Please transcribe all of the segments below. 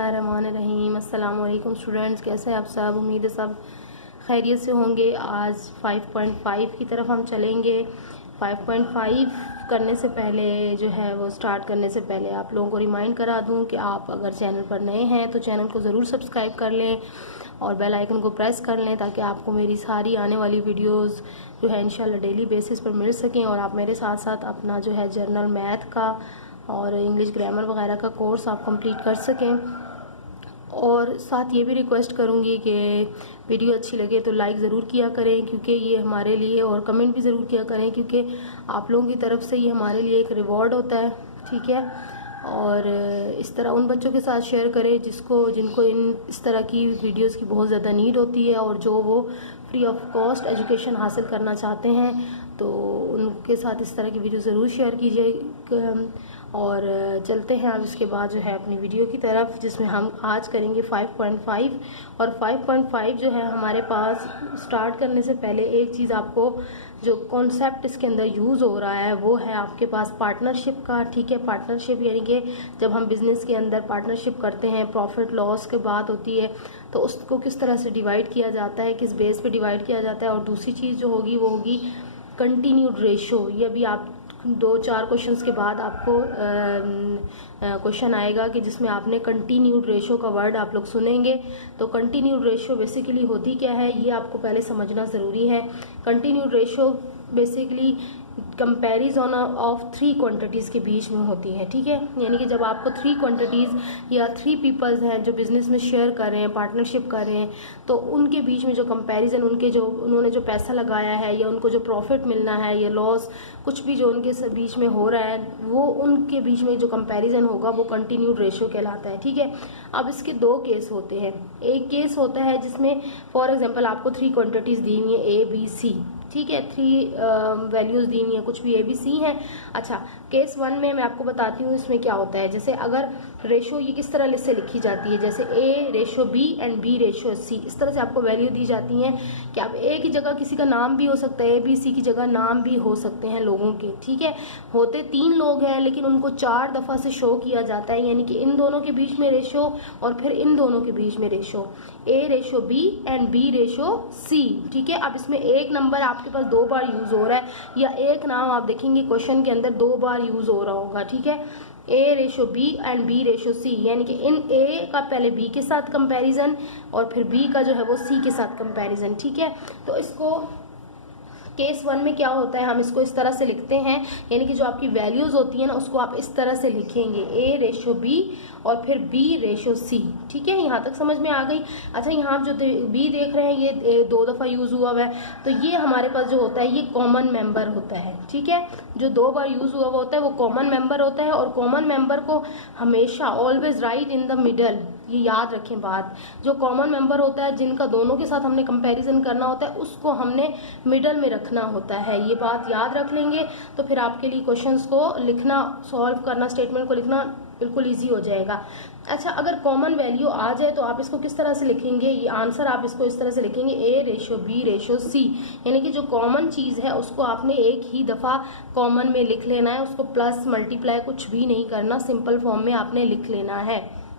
बिस्मिल्लाहिर्रहमानिर्रहीम। अस्सलाम वालेकुम स्टूडेंट्स, कैसे हैं आप सब? उम्मीद है सब खैरियत से होंगे। आज 5.5 की तरफ हम चलेंगे। 5.5 करने से पहले जो है वो स्टार्ट करने से पहले आप लोगों को रिमाइंड करा दूं कि आप अगर चैनल पर नए हैं तो चैनल को ज़रूर सब्सक्राइब कर लें और बेल आइकन को प्रेस कर लें ताकि आपको मेरी सारी आने वाली वीडियोस जो है इंशाल्लाह डेली बेसिस पर मिल सकें और आप मेरे साथ साथ अपना जो है जर्नल मैथ का और इंग्लिश ग्रामर वगैरह का कोर्स आप कंप्लीट कर सकें। और साथ ये भी रिक्वेस्ट करूँगी कि वीडियो अच्छी लगे तो लाइक ज़रूर किया करें क्योंकि ये हमारे लिए, और कमेंट भी ज़रूर किया करें क्योंकि आप लोगों की तरफ से ये हमारे लिए एक रिवॉर्ड होता है, ठीक है। और इस तरह उन बच्चों के साथ शेयर करें जिनको इस तरह की वीडियोस की बहुत ज़्यादा नीड होती है और जो वो फ्री ऑफ कॉस्ट एजुकेशन हासिल करना चाहते हैं, तो उनके साथ इस तरह की वीडियो ज़रूर शेयर कीजिए। और चलते हैं अब इसके बाद जो है अपनी वीडियो की तरफ, जिसमें हम आज करेंगे 5.5। और 5.5 जो है हमारे पास स्टार्ट करने से पहले एक चीज़ आपको जो कॉन्सेप्ट इसके अंदर यूज़ हो रहा है वो है आपके पास पार्टनरशिप का, ठीक है। पार्टनरशिप यानी कि जब हम बिज़नेस के अंदर पार्टनरशिप करते हैं, प्रॉफिट लॉस की बात होती है तो उसको किस तरह से डिवाइड किया जाता है, किस बेस पे डिवाइड किया जाता है। और दूसरी चीज़ जो होगी वो होगी कंटिन्यूड रेशो। ये अभी आप 2-4 क्वेश्चंस के बाद आपको क्वेश्चन आएगा कि जिसमें आपने कंटिन्यूड रेशो का वर्ड आप लोग सुनेंगे। तो कंटिन्यूड रेशो बेसिकली होती क्या है ये आपको पहले समझना ज़रूरी है। Continued ratio basically comparison of 3 quantities के बीच में होती है, ठीक है। यानी कि जब आपको 3 क्वांटिटीज़ या 3 पीपल्स हैं जो बिज़नेस में शेयर कर रहे हैं, पार्टनरशिप कर रहे हैं, तो उनके बीच में जो कंपैरिजन, उन्होंने जो पैसा लगाया है या उनको जो प्रॉफिट मिलना है या लॉस, कुछ भी जो उनके बीच में हो रहा है, वो उनके बीच में जो कंपैरिजन होगा वो कंटिन्यूड रेशो कहलाता है, ठीक है। अब इसके 2 केस होते हैं। एक केस होता है जिसमें फॉर एग्जाम्पल आपको 3 क्वांटिटीज़ दी हुई है ABC, ठीक है। 3 वैल्यूज़ दी हुई हैं, कुछ भी ABC हैं। अच्छा, केस 1 में मैं आपको बताती हूँ इसमें क्या होता है। जैसे अगर रेशो ये किस तरह से लिखी जाती है, जैसे A ratio B and B ratio C, इस तरह से आपको वैल्यू दी जाती हैं कि आप A की जगह किसी का नाम भी हो सकता है, ABC की जगह नाम भी हो सकते हैं लोगों के, ठीक है। होते 3 लोग हैं लेकिन उनको 4 दफ़ा से शो किया जाता है, यानी कि इन दोनों के बीच में रेशो और फिर इन दोनों के बीच में ratio, A ratio B and B ratio C, ठीक है। अब इसमें एक नंबर आपके पास 2 बार यूज़ हो रहा है या एक नाम आप देखेंगे क्वेश्चन के अंदर 2 बार यूज़ हो रहा होगा, ठीक है। A ratio B and B ratio C, यानी कि इन A का पहले B के साथ कंपैरिजन और फिर B का जो है वो C के साथ कंपैरिजन, ठीक है। तो इसको केस 1 में क्या होता है, हम इसको इस तरह से लिखते हैं, यानी कि जो आपकी वैल्यूज होती है ना उसको आप इस तरह से लिखेंगे A रेशो B और फिर B रेशो C, ठीक है। यहाँ तक समझ में आ गई। अच्छा, यहाँ आप जो B देख रहे हैं ये 2 दफ़ा यूज़ हुआ है, तो ये हमारे पास जो होता है ये कॉमन मेंबर होता है, ठीक है। जो 2 बार यूज़ हुआ होता है वो कॉमन मेंबर होता है और कॉमन मेंबर को हमेशा always right in the middle, ये याद रखें बात। जो कॉमन मेंबर होता है जिनका दोनों के साथ हमने कंपैरिजन करना होता है उसको हमने मिडल में रखना होता है, ये बात याद रख लेंगे तो फिर आपके लिए क्वेश्चंस को लिखना, सॉल्व करना, स्टेटमेंट को लिखना बिल्कुल इजी हो जाएगा। अच्छा, अगर कॉमन वैल्यू आ जाए तो आप इसको किस तरह से लिखेंगे, ये आंसर आप इसको इस तरह से लिखेंगे A ratio B ratio C, यानी कि जो कॉमन चीज़ है उसको आपने एक ही दफ़ा कॉमन में लिख लेना है, उसको प्लस मल्टीप्लाई कुछ भी नहीं करना, सिंपल फॉर्म में आपने लिख लेना है,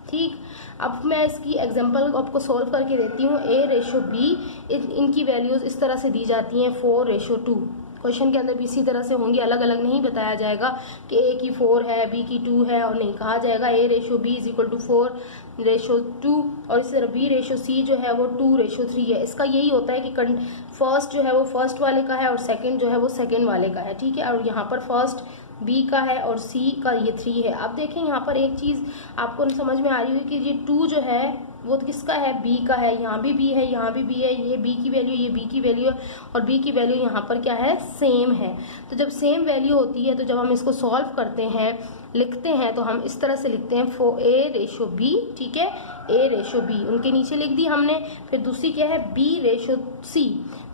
ठीक। अब मैं इसकी एग्जांपल आपको सॉल्व करके देती हूँ। A रेशो B, इनकी वैल्यूज़ इस तरह से दी जाती हैं 4 रेशो 2। क्वेश्चन के अंदर भी इसी तरह से होंगी, अलग अलग नहीं बताया जाएगा कि A की 4 है B की 2 है, और नहीं कहा जाएगा A ratio B is equal to 4 ratio 2 और इसी तरह B रेशो C जो है वो 2 रेशो 3 है। इसका यही होता है कि फर्स्ट जो है वो फर्स्ट वाले का है और सेकंड जो है वो सेकंड वाले का है, ठीक है। और यहाँ पर फर्स्ट B का है और C का ये 3 है। अब देखें यहाँ पर एक चीज़ आपको समझ में आ रही हुई कि ये 2 जो है वो किसका है, B का है। यहाँ भी B है, यहाँ भी B है, ये B की वैल्यू, ये B की वैल्यू है और B की वैल्यू यहाँ पर क्या है, सेम है। तो जब सेम वैल्यू होती है तो जब हम इसको सॉल्व करते हैं, लिखते हैं, तो हम इस तरह से लिखते हैं A रेशो B, ठीक है। A रेशो B उनके नीचे लिख दी हमने। फिर दूसरी क्या है, B रेशो C,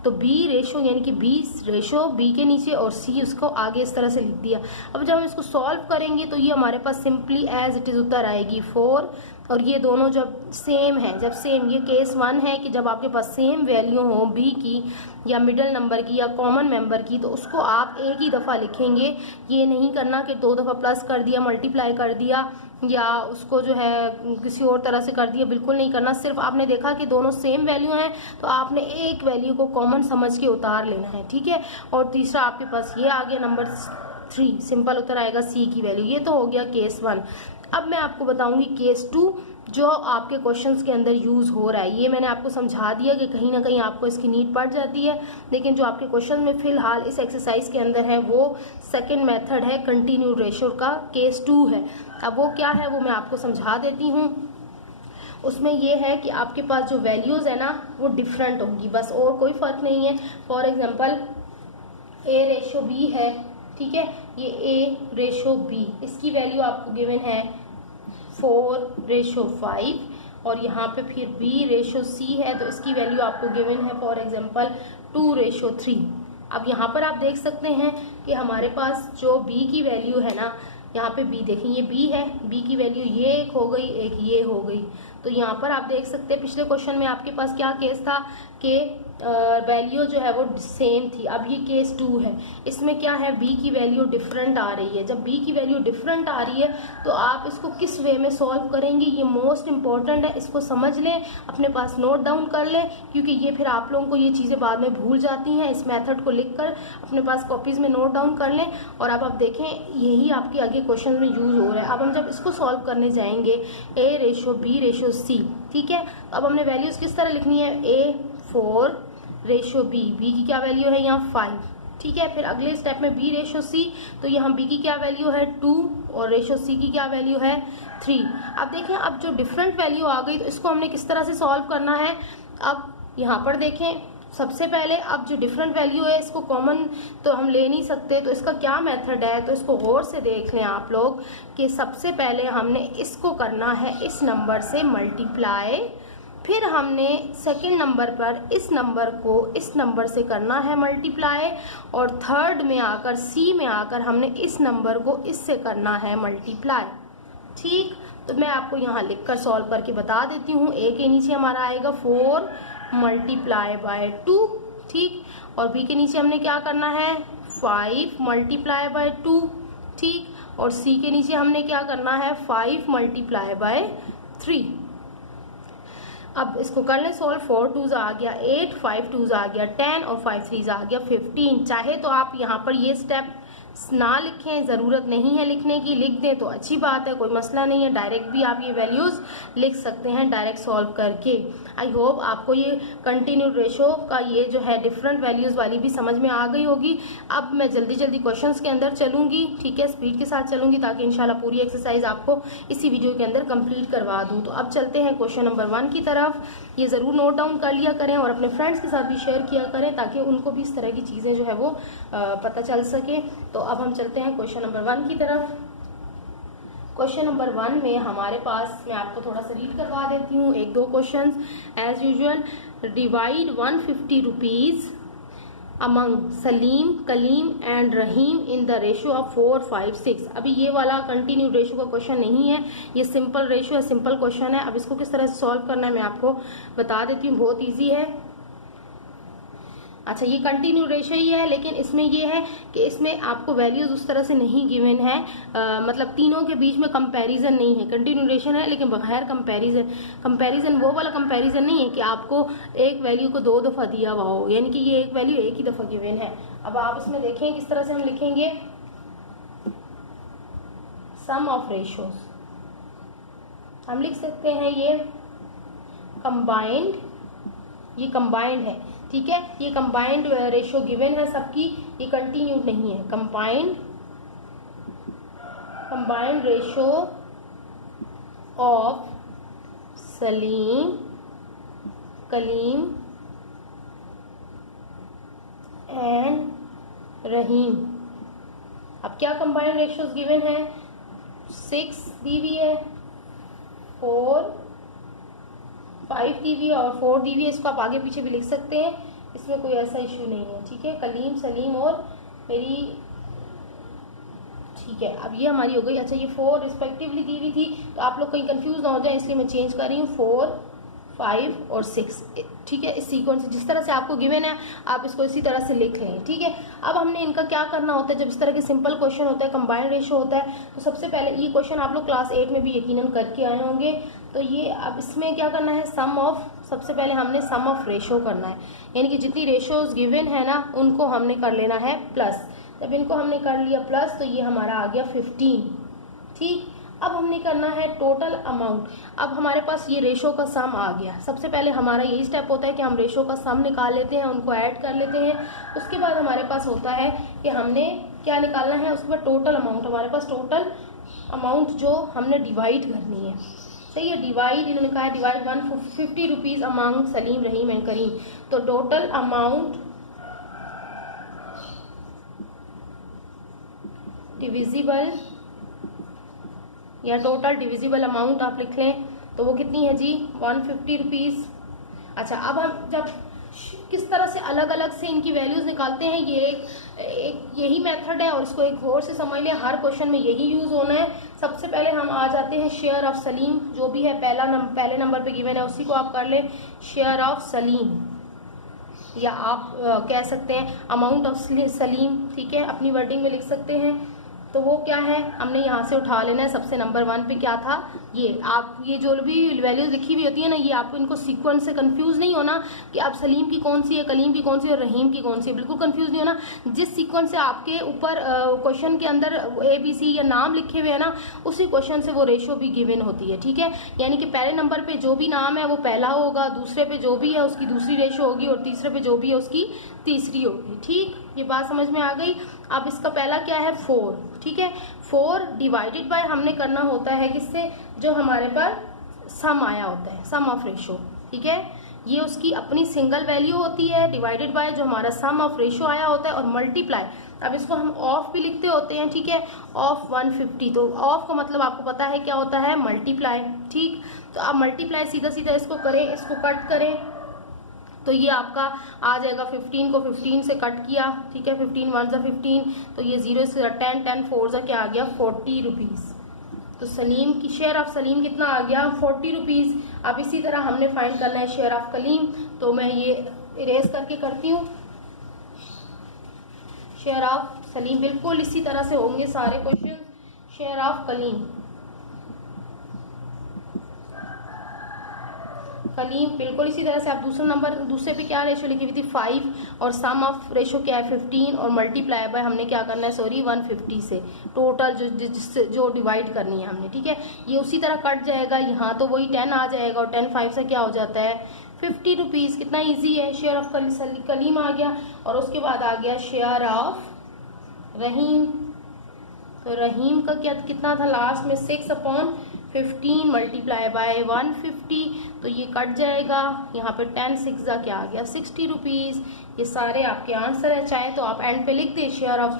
तो B रेशो यानी कि B रेशो B के नीचे और C उसको आगे इस तरह से लिख दिया। अब जब हम इसको सॉल्व करेंगे तो ये हमारे पास सिंपली एज इट इज़ उत्तर आएगी 4, और ये दोनों जब सेम है, जब सेम, ये केस 1 है कि जब आपके पास सेम वैल्यू हो B की या मिडल नंबर की या कॉमन मेंबर की, तो उसको आप एक ही दफ़ा लिखेंगे। ये नहीं करना कि 2 दफ़ा प्लस कर दिया, मल्टीप्लाई कर दिया या उसको जो है किसी और तरह से कर दिया, बिल्कुल नहीं करना। सिर्फ आपने देखा कि दोनों सेम वैल्यू हैं तो आपने एक वैल्यू को कॉमन समझ के उतार लेना है, ठीक है। और तीसरा आपके पास ये आ गया नंबर 3, सिंपल उत्तर आएगा सी की वैल्यू। ये तो हो गया केस 1। अब मैं आपको बताऊंगी केस 2 जो आपके क्वेश्चंस के अंदर यूज़ हो रहा है। ये मैंने आपको समझा दिया कि कहीं ना कहीं आपको इसकी नीड पड़ जाती है, लेकिन जो आपके क्वेश्चन में फिलहाल इस एक्सरसाइज के अंदर है वो सेकंड मेथड है, कंटिन्यूड रेशियो का केस 2 है। अब वो क्या है वो मैं आपको समझा देती हूँ। उसमें ये है कि आपके पास जो वैल्यूज़ है ना वो डिफरेंट होंगी, बस, और कोई फ़र्क नहीं है। For example A ratio B है, ठीक है, ये ए रेशो बी, इसकी वैल्यू आपको गिवन है 4:5, और यहाँ पे फिर बी रेशो सी है तो इसकी वैल्यू आपको गिवन है फॉर एग्जांपल 2:3। अब यहाँ पर आप देख सकते हैं कि हमारे पास जो बी की वैल्यू है ना, यहाँ पे बी देखें, ये बी है, बी की वैल्यू ये एक हो गई, एक ये हो गई। तो यहाँ पर आप देख सकते हैं पिछले क्वेश्चन में आपके पास क्या केस था कि वैल्यू जो है वो सेम थी। अब ये केस 2 है, इसमें क्या है, बी की वैल्यू डिफरेंट आ रही है। जब बी की वैल्यू डिफरेंट आ रही है तो आप इसको किस वे में सॉल्व करेंगे, ये मोस्ट इंपॉर्टेंट है। इसको समझ लें, अपने पास नोट डाउन कर लें, क्योंकि ये फिर आप लोगों को ये चीज़ें बाद में भूल जाती हैं। इस मेथड को लिख कर अपने पास कॉपीज़ में नोट डाउन कर लें, और अब आप देखें यही आपके आगे क्वेश्चन में यूज़ हो रहा है। अब हम जब इसको सॉल्व करने जाएंगे ए रेशो बी रेशो सी, ठीक है, तो अब हमने वैल्यूज़ किस तरह लिखनी है, ए 4 रेशो बी, बी की क्या वैल्यू है यहाँ 5, ठीक है। फिर अगले स्टेप में बी रेशो सी, तो यहाँ बी की क्या वैल्यू है 2 और रेशो सी की क्या वैल्यू है 3। अब देखें, अब जो डिफरेंट वैल्यू आ गई तो इसको हमने किस तरह से सॉल्व करना है। अब यहाँ पर देखें, सबसे पहले अब जो डिफरेंट वैल्यू है इसको कॉमन तो हम ले नहीं सकते, तो इसका क्या मेथड है, तो इसको गौर से देख लें आप लोग कि सबसे पहले हमने इसको करना है इस नंबर से मल्टीप्लाई, फिर हमने सेकंड नंबर पर इस नंबर को इस नंबर से करना है मल्टीप्लाई, और थर्ड में आकर सी में आकर हमने इस नंबर को इससे करना है मल्टीप्लाई, ठीक। तो मैं आपको यहाँ लिखकर सॉल्व करके बता देती हूँ। ए के नीचे हमारा आएगा 4 मल्टीप्लाई बाय 2, ठीक, और बी के नीचे हमने क्या करना है 5 मल्टीप्लाई बाय 2, ठीक, और सी के नीचे हमने क्या करना है 5 मल्टीप्लाई बाय 3। अब इसको कर लें सॉल्व, 4 2s आ गया 8, 5 2s आ गया 10 और 5 3s आ गया 15। चाहे तो आप यहाँ पर ये स्टेप ना लिखें, ज़रूरत नहीं है लिखने की, लिख दें तो अच्छी बात है, कोई मसला नहीं है। डायरेक्ट भी आप ये वैल्यूज़ लिख सकते हैं डायरेक्ट सॉल्व करके। आई होप आपको ये कंटिन्यूड रेशो का ये जो है डिफरेंट वैल्यूज़ वाली भी समझ में आ गई होगी। अब मैं जल्दी जल्दी क्वेश्चंस के अंदर चलूँगी, ठीक है, स्पीड के साथ चलूँगी ताकि इंशाल्लाह पूरी एक्सरसाइज आपको इसी वीडियो के अंदर कंप्लीट करवा दूँ। तो अब चलते हैं क्वेश्चन नंबर 1 की तरफ। ये ज़रूर नोट डाउन कर लिया करें और अपने फ्रेंड्स के साथ भी शेयर किया करें ताकि उनको भी इस तरह की चीज़ें जो है वो पता चल सके। तो अब हम चलते हैं क्वेश्चन नंबर 1 की तरफ। क्वेश्चन नंबर 1 में हमारे पास, मैं आपको थोड़ा सा रीड करवा देती हूँ एक दो questions. As usual, divide 150 rupees among Salim, Kalim and Rahim in the ratio of 4 5 6। अभी ये वाला कंटिन्यू रेशो का क्वेश्चन नहीं है, ये सिंपल रेशो है, सिंपल क्वेश्चन है। अब इसको किस तरह से सॉल्व करना है मैं आपको बता देती हूँ, बहुत ईजी है। अच्छा, ये कंटिन्यू रेशो ही है, लेकिन इसमें ये है कि इसमें आपको वैल्यूज उस तरह से नहीं गिवन है, मतलब तीनों के बीच में कंपैरिजन नहीं है। कंटिन्यूएशन है लेकिन बगैर कंपैरिजन वो वाला कंपैरिजन नहीं है कि आपको एक वैल्यू को 2 दफ़ा दिया हुआ हो, यानी कि ये एक वैल्यू एक ही दफ़ा गिवन है। अब आप इसमें देखें किस तरह से हम लिखेंगे, सम ऑफ रेशोज हम लिख सकते हैं, ये कंबाइंड, ये कंबाइंड है, ठीक है, ये कंबाइंड रेशो गिवन है सबकी, ये कंटिन्यूड नहीं है। Combined ratio of Salim, Kalim and Rahim. अब क्या कंबाइंड रेशोज गिवन है, 6 दी हुई है, 4 5 दी हुई है और 4 दी हुई है। इसको आप आगे पीछे भी लिख सकते हैं, इसमें कोई ऐसा इशू नहीं है, ठीक है। कलीम, सलीम और मेरी, ठीक है। अब ये हमारी हो गई। अच्छा, ये 4 रिस्पेक्टिवली दी हुई थी, तो आप लोग कहीं कंफ्यूज ना हो जाए इसलिए मैं चेंज कर रही हूँ, 4 5 और 6, ठीक है। इस सीक्वेंस से जिस तरह से आपको गिवन है आप इसको इसी तरह से लिख लें, ठीक है। अब हमने इनका क्या करना होता है, जब इस तरह के सिंपल क्वेश्चन होता है, कंबाइंड रेशो होता है, तो सबसे पहले ये क्वेश्चन आप लोग क्लास 8 में भी यकीनन करके आए होंगे। तो ये अब इसमें क्या करना है, सम ऑफ, सबसे पहले हमने सम ऑफ रेशो करना है, यानी कि जितनी रेशोज गिवन है ना उनको हमने कर लेना है प्लस। जब इनको हमने कर लिया प्लस तो ये हमारा आ गया 15, ठीक। अब हमने करना है टोटल अमाउंट। अब हमारे पास ये रेशो का सम आ गया। सबसे पहले हमारा यही स्टेप होता है कि हम रेशो का सम निकाल लेते हैं, उनको ऐड कर लेते हैं। उसके बाद हमारे पास होता है कि हमने क्या निकालना है, उसके बाद टोटल अमाउंट। हमारे पास टोटल अमाउंट जो हमने डिवाइड करनी है, सही है। डिवाइड, इन्होंने कहा है divide 150 rupees amount Salim, Rahim and Karim. तो टोटल अमाउंट डिविजिबल या टोटल डिविजिबल अमाउंट आप लिख लें, तो वो कितनी है जी, 150 रुपीज़। अच्छा, अब हम जब किस तरह से अलग अलग से इनकी वैल्यूज निकालते हैं, ये एक यही मेथड है और इसको एक गौर से समझ लें, हर क्वेश्चन में यही यूज होना है। सबसे पहले हम आ जाते हैं शेयर ऑफ सलीम, जो भी है पहले नंबर पे गिवन है उसी को आप कर लें, शेयर ऑफ सलीम, या आप कह सकते हैं अमाउंट ऑफ सलीम, ठीक है, अपनी वर्डिंग में लिख सकते हैं। तो वो क्या है, हमने यहाँ से उठा लेना है। सबसे नंबर 1 पे क्या था, ये आप ये जो भी वैल्यूज लिखी हुई होती है ना, ये आपको इनको सीक्वेंस से कंफ्यूज नहीं होना कि अब सलीम की कौन सी है, कलीम की कौन सी है और रहीम की कौन सी है, बिल्कुल कंफ्यूज नहीं होना। जिस सीक्वेंस से आपके ऊपर क्वेश्चन के अंदर ABC या नाम लिखे हुए हैं ना, उसी क्वेश्चन से वो रेशो भी गिवन होती है, ठीक है। यानी कि पहले नंबर पे जो भी नाम है वो पहला होगा, दूसरे पे जो भी है उसकी दूसरी रेशो होगी और तीसरे पे जो भी है उसकी तीसरी होगी, ठीक। ये बात समझ में आ गई। अब इसका पहला क्या है, 4, ठीक है। 4 डिवाइडेड बाय हमने करना होता है किससे, जो हमारे पर सम आया होता है, सम ऑफ रेशो, ठीक है। ये उसकी अपनी सिंगल वैल्यू होती है, डिवाइडेड बाय जो हमारा सम ऑफ रेशो आया होता है, और मल्टीप्लाई, अब इसको हम ऑफ भी लिखते होते हैं, ठीक है, ऑफ 150। तो ऑफ का मतलब आपको पता है क्या होता है, मल्टीप्लाई, ठीक। तो आप मल्टीप्लाई सीधा सीधा इसको करें, इसको कट करें, तो ये आपका आ जाएगा 15 को 15 से कट किया, ठीक है, 15 1 सा 15, तो ये 0 से 10 10 4 सा क्या आ गया, 40 रुपीज़। तो सलीम की शेयर ऑफ सलीम कितना आ गया, 40 रुपीज़। अब इसी तरह हमने फाइंड करना है शेयर ऑफ कलीम, तो मैं ये इरेज करके करती हूँ। शेयर ऑफ सलीम बिल्कुल इसी तरह से होंगे सारे question. Share of Kalim, Kalim बिल्कुल इसी तरह से। आप दूसरे पे क्या रेशो लिखी हुई थी, 5, और सम ऑफ रेशो क्या है 15, और मल्टीप्लाई बाय हमने क्या करना है, सॉरी 150 से टोटल जो डिवाइड करनी है हमने, ठीक है। ये उसी तरह कट जाएगा, यहाँ तो वही 10 आ जाएगा, और 10 5 से क्या हो जाता है 50 रुपीज़। कितना ईजी है, शेयर ऑफ कलीम आ गया। और उसके बाद आ गया शेयर ऑफ रहीम। तो रहीम का क्या कितना था लास्ट में, 6/15 मल्टीप्लाई बाय 150, तो ये कट जाएगा, यहाँ पे 10 6 का क्या आ गया, 60 रुपीज़। ये सारे आपके आंसर है। चाहे तो आप एंड पे लिख दें share of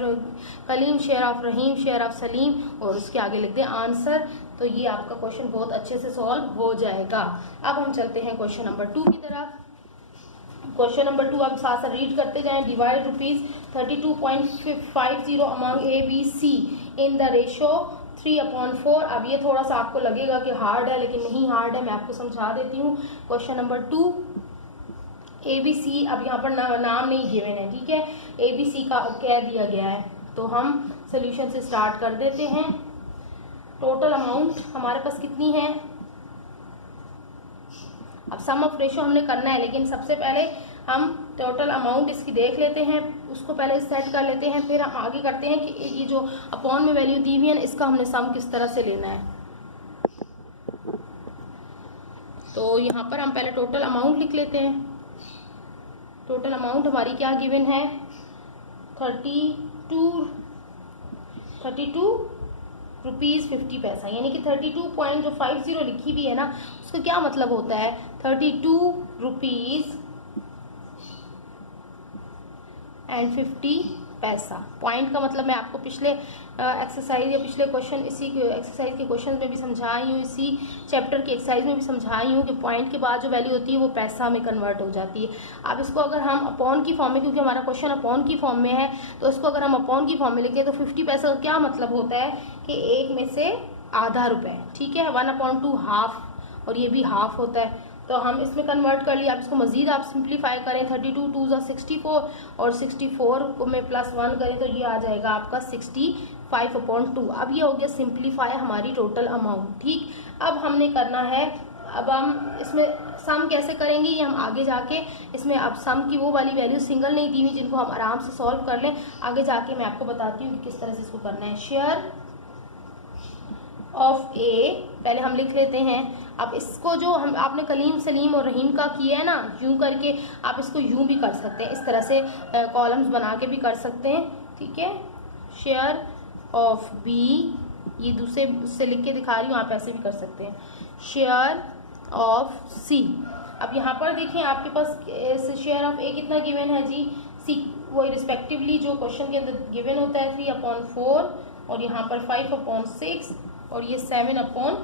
Kalim, share of Rahim, share of Salim, और उसके आगे लिख दें आंसर। तो ये आपका क्वेश्चन बहुत अच्छे से सॉल्व हो जाएगा। अब हम चलते हैं क्वेश्चन नंबर 2 की तरफ। क्वेश्चन नंबर 2 आप साथ साथ रीड करते जाएं। Divide ₹32.50 among ABC in the ratio 3/4। अब ये थोड़ा सा आपको लगेगा कि हार्ड है, लेकिन नहीं हार्ड है, मैं आपको समझा देती हूँ। क्वेश्चन नंबर 2 ABC, अब यहाँ पर नाम नहीं गिवन है, ठीक है, ABC का कह दिया गया है। तो हम सोल्यूशन से स्टार्ट कर देते हैं। टोटल अमाउंट हमारे पास कितनी है, अब सम ऑफ रेशो हमने करना है, लेकिन सबसे पहले हम टोटल अमाउंट इसकी देख लेते हैं, उसको पहले सेट कर लेते हैं, फिर हम आगे करते हैं कि ये जो अपॉन में वैल्यू दी हुई है इसका हमने सम किस तरह से लेना है। तो यहाँ पर हम पहले टोटल अमाउंट लिख लेते हैं। टोटल अमाउंट हमारी क्या गिवन है, 32 रुपीज़ 50 पैसा, यानी कि 32.50 लिखी भी है ना, उसका क्या मतलब होता है, 32 रुपीज़ एंड 50 पैसा। पॉइंट का मतलब मैं आपको पिछले एक्सरसाइज या पिछले क्वेश्चन इसी एक्सरसाइज के क्वेश्चन में भी समझाई हूँ, इसी चैप्टर की एक्सरसाइज में भी समझाई हूँ कि पॉइंट के बाद जो वैल्यू होती है वो पैसा में कन्वर्ट हो जाती है। अब इसको अगर हम अपॉन की फॉर्म में, क्योंकि हमारा क्वेश्चन अपॉन की फॉर्म में है, तो इसको अगर हम अपॉन की फॉर्म में लिखें तो 50 पैसा का क्या मतलब होता है कि 1 में से आधा रुपये, ठीक है, 1/2 हाफ, और ये भी हाफ होता है। तो हम इसमें कन्वर्ट कर लिया। अब इसको मज़ीद आप सिंप्लीफाई करें, 32 2 ज़ा 64 और 64 को में +1 करें तो ये आ जाएगा आपका 65/2। अब ये हो गया सिंप्लीफाई हमारी टोटल अमाउंट। ठीक, अब हमने करना है, अब हम इसमें सम कैसे करेंगे ये हम आगे जाके, इसमें अब सम की वो वाली वैल्यू सिंगल नहीं दी हुई जिनको हम आराम से सॉल्व कर लें, आगे जाके मैं आपको बताती हूँ कि किस तरह से इसको करना है। शेयर ऑफ ए पहले हम लिख लेते हैं। अब इसको जो हम आपने कलीम सलीम और रहीम का किया है ना, यूं करके आप इसको यूं भी कर सकते हैं, इस तरह से कॉलम्स बना के भी कर सकते हैं। ठीक है, शेयर ऑफ बी, ये दूसरे से लिख के दिखा रही हूँ, आप ऐसे भी कर सकते हैं। शेयर ऑफ सी, अब यहाँ पर देखें आपके पास शेयर ऑफ ए कितना गिवन है जी, सी, वो रिस्पेक्टिवली जो क्वेश्चन के अंदर गिवन होता है 3/4 और यहाँ पर 5/6 और ये 7/12,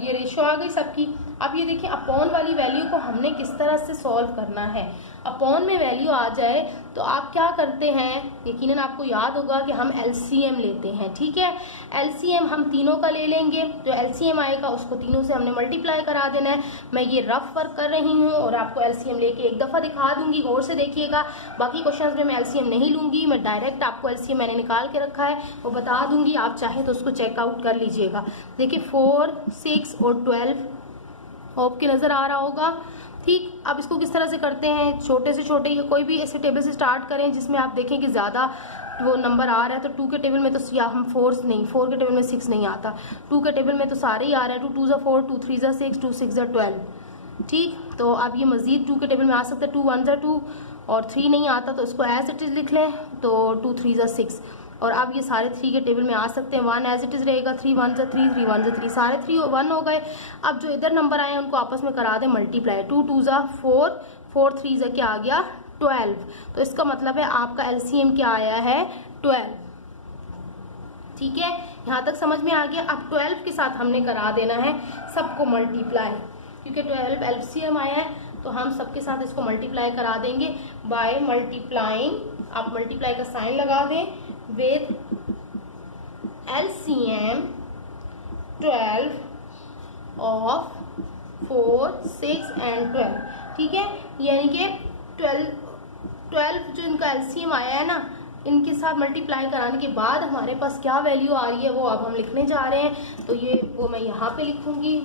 ये रेशो आ गई सबकी। अब ये देखिए अपॉन वाली वैल्यू को हमने किस तरह से सॉल्व करना है। अपॉन में वैल्यू आ जाए तो आप क्या करते हैं, यकीनन आपको याद होगा कि हम एलसीएम लेते हैं। ठीक है, एलसीएम हम तीनों का ले लेंगे, जो एलसीएम आएगा उसको तीनों से हमने मल्टीप्लाई करा देना है। मैं ये रफ वर्क कर रही हूँ और आपको एलसीएम लेके एक दफ़ा दिखा दूंगी, गौर से देखिएगा। बाकी क्वेश्चंस में मैं एलसीएम नहीं लूंगी, मैं डायरेक्ट आपको एलसीएम मैंने निकाल के रखा है वो बता दूंगी, आप चाहें तो उसको चेकआउट कर लीजिएगा। देखिए 4, 6 और 12 आपके नज़र आ रहा होगा। ठीक, अब इसको किस तरह से करते हैं, छोटे से छोटे या कोई भी ऐसे टेबल से स्टार्ट करें जिसमें आप देखें कि ज़्यादा वो नंबर आ रहा है। तो 2 के टेबल में तो या हम 4 के टेबल में 6 नहीं आता, 2 के टेबल में तो सारे ही आ रहे हैं। 2 2 ज़ा 4, 2 3 ज़ा 6, 2 6 ज़ा 12। ठीक, तो अब ये मज़ीद 2 के टेबल में आ सकता है। 2 1 ज़ा 2 और 3 नहीं आता तो इसको एज इट इज़ लिख लें, तो 2 3 ज़ा 6 और अब ये सारे 3 के टेबल में आ सकते हैं। 1 एज इट इज़ रहेगा, 3 1 ज़ा 3, 3 1 ज़ा 3, सारे 3 1 हो गए। अब जो इधर नंबर आए हैं उनको आपस में करा दें मल्टीप्लाई। 2 2 ज़ा 4, 4 3 ज़ा क्या आ गया 12। तो इसका मतलब है आपका एलसीएम क्या आया है 12। ठीक है, यहाँ तक समझ में आ गया। अब 12 के साथ हमने करा देना है सबको मल्टीप्लाई, क्योंकि 12 एलसीएम आया है तो हम सबके साथ इसको मल्टीप्लाई करा देंगे बाय मल्टीप्लाइंग। आप मल्टीप्लाई का साइन लगा दें with LCM 12 of 4, 6 and 12। ठीक है, यानी कि 12 जो इनका LCM आया है ना, इनके साथ मल्टीप्लाई कराने के बाद हमारे पास क्या वैल्यू आ रही है वो अब हम लिखने जा रहे हैं। तो ये वो मैं यहाँ पे लिखूंगी।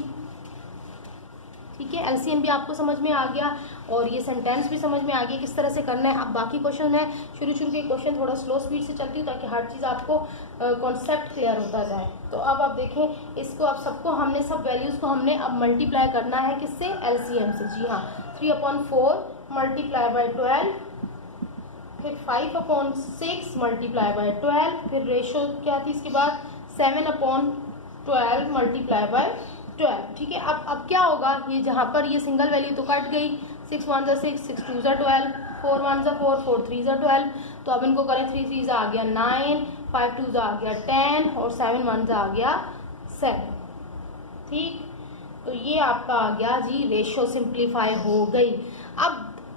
ठीक है, एलसीएम भी आपको समझ में आ गया और ये सेंटेंस भी समझ में आ गया किस तरह से करना है। अब बाकी क्वेश्चन है, शुरू के क्वेश्चन थोड़ा स्लो स्पीड से चलती हूँ ताकि हर चीज़ आपको कॉन्सेप्ट क्लियर होता जाए। तो अब आप देखें इसको, अब सबको हमने सब वैल्यूज़ को हमने अब मल्टीप्लाई करना है किससे, एलसीएम से। जी हाँ, 3/4 मल्टीप्लाई बाय 12, फिर 5/6 मल्टीप्लाई बाय 12, फिर रेशो क्या थी इसके बाद 7/12 मल्टीप्लाई बाय 12। ठीक है, अब क्या होगा, ये जहाँ पर ये सिंगल वैल्यू तो कट गई, 6 1 ज़ा 6, 6 2 ज़ा 12, 4 1 ज़ा 4, 4 3 ज़ा 12। तो अब इनको करें, 3 3 ज़ा आ गया 9, 5 2 ज़ा आ गया 10 और 7 1 ज़ा आ गया 7। ठीक, तो ये आपका आ गया जी, रेशो सिंप्लीफाई हो गई।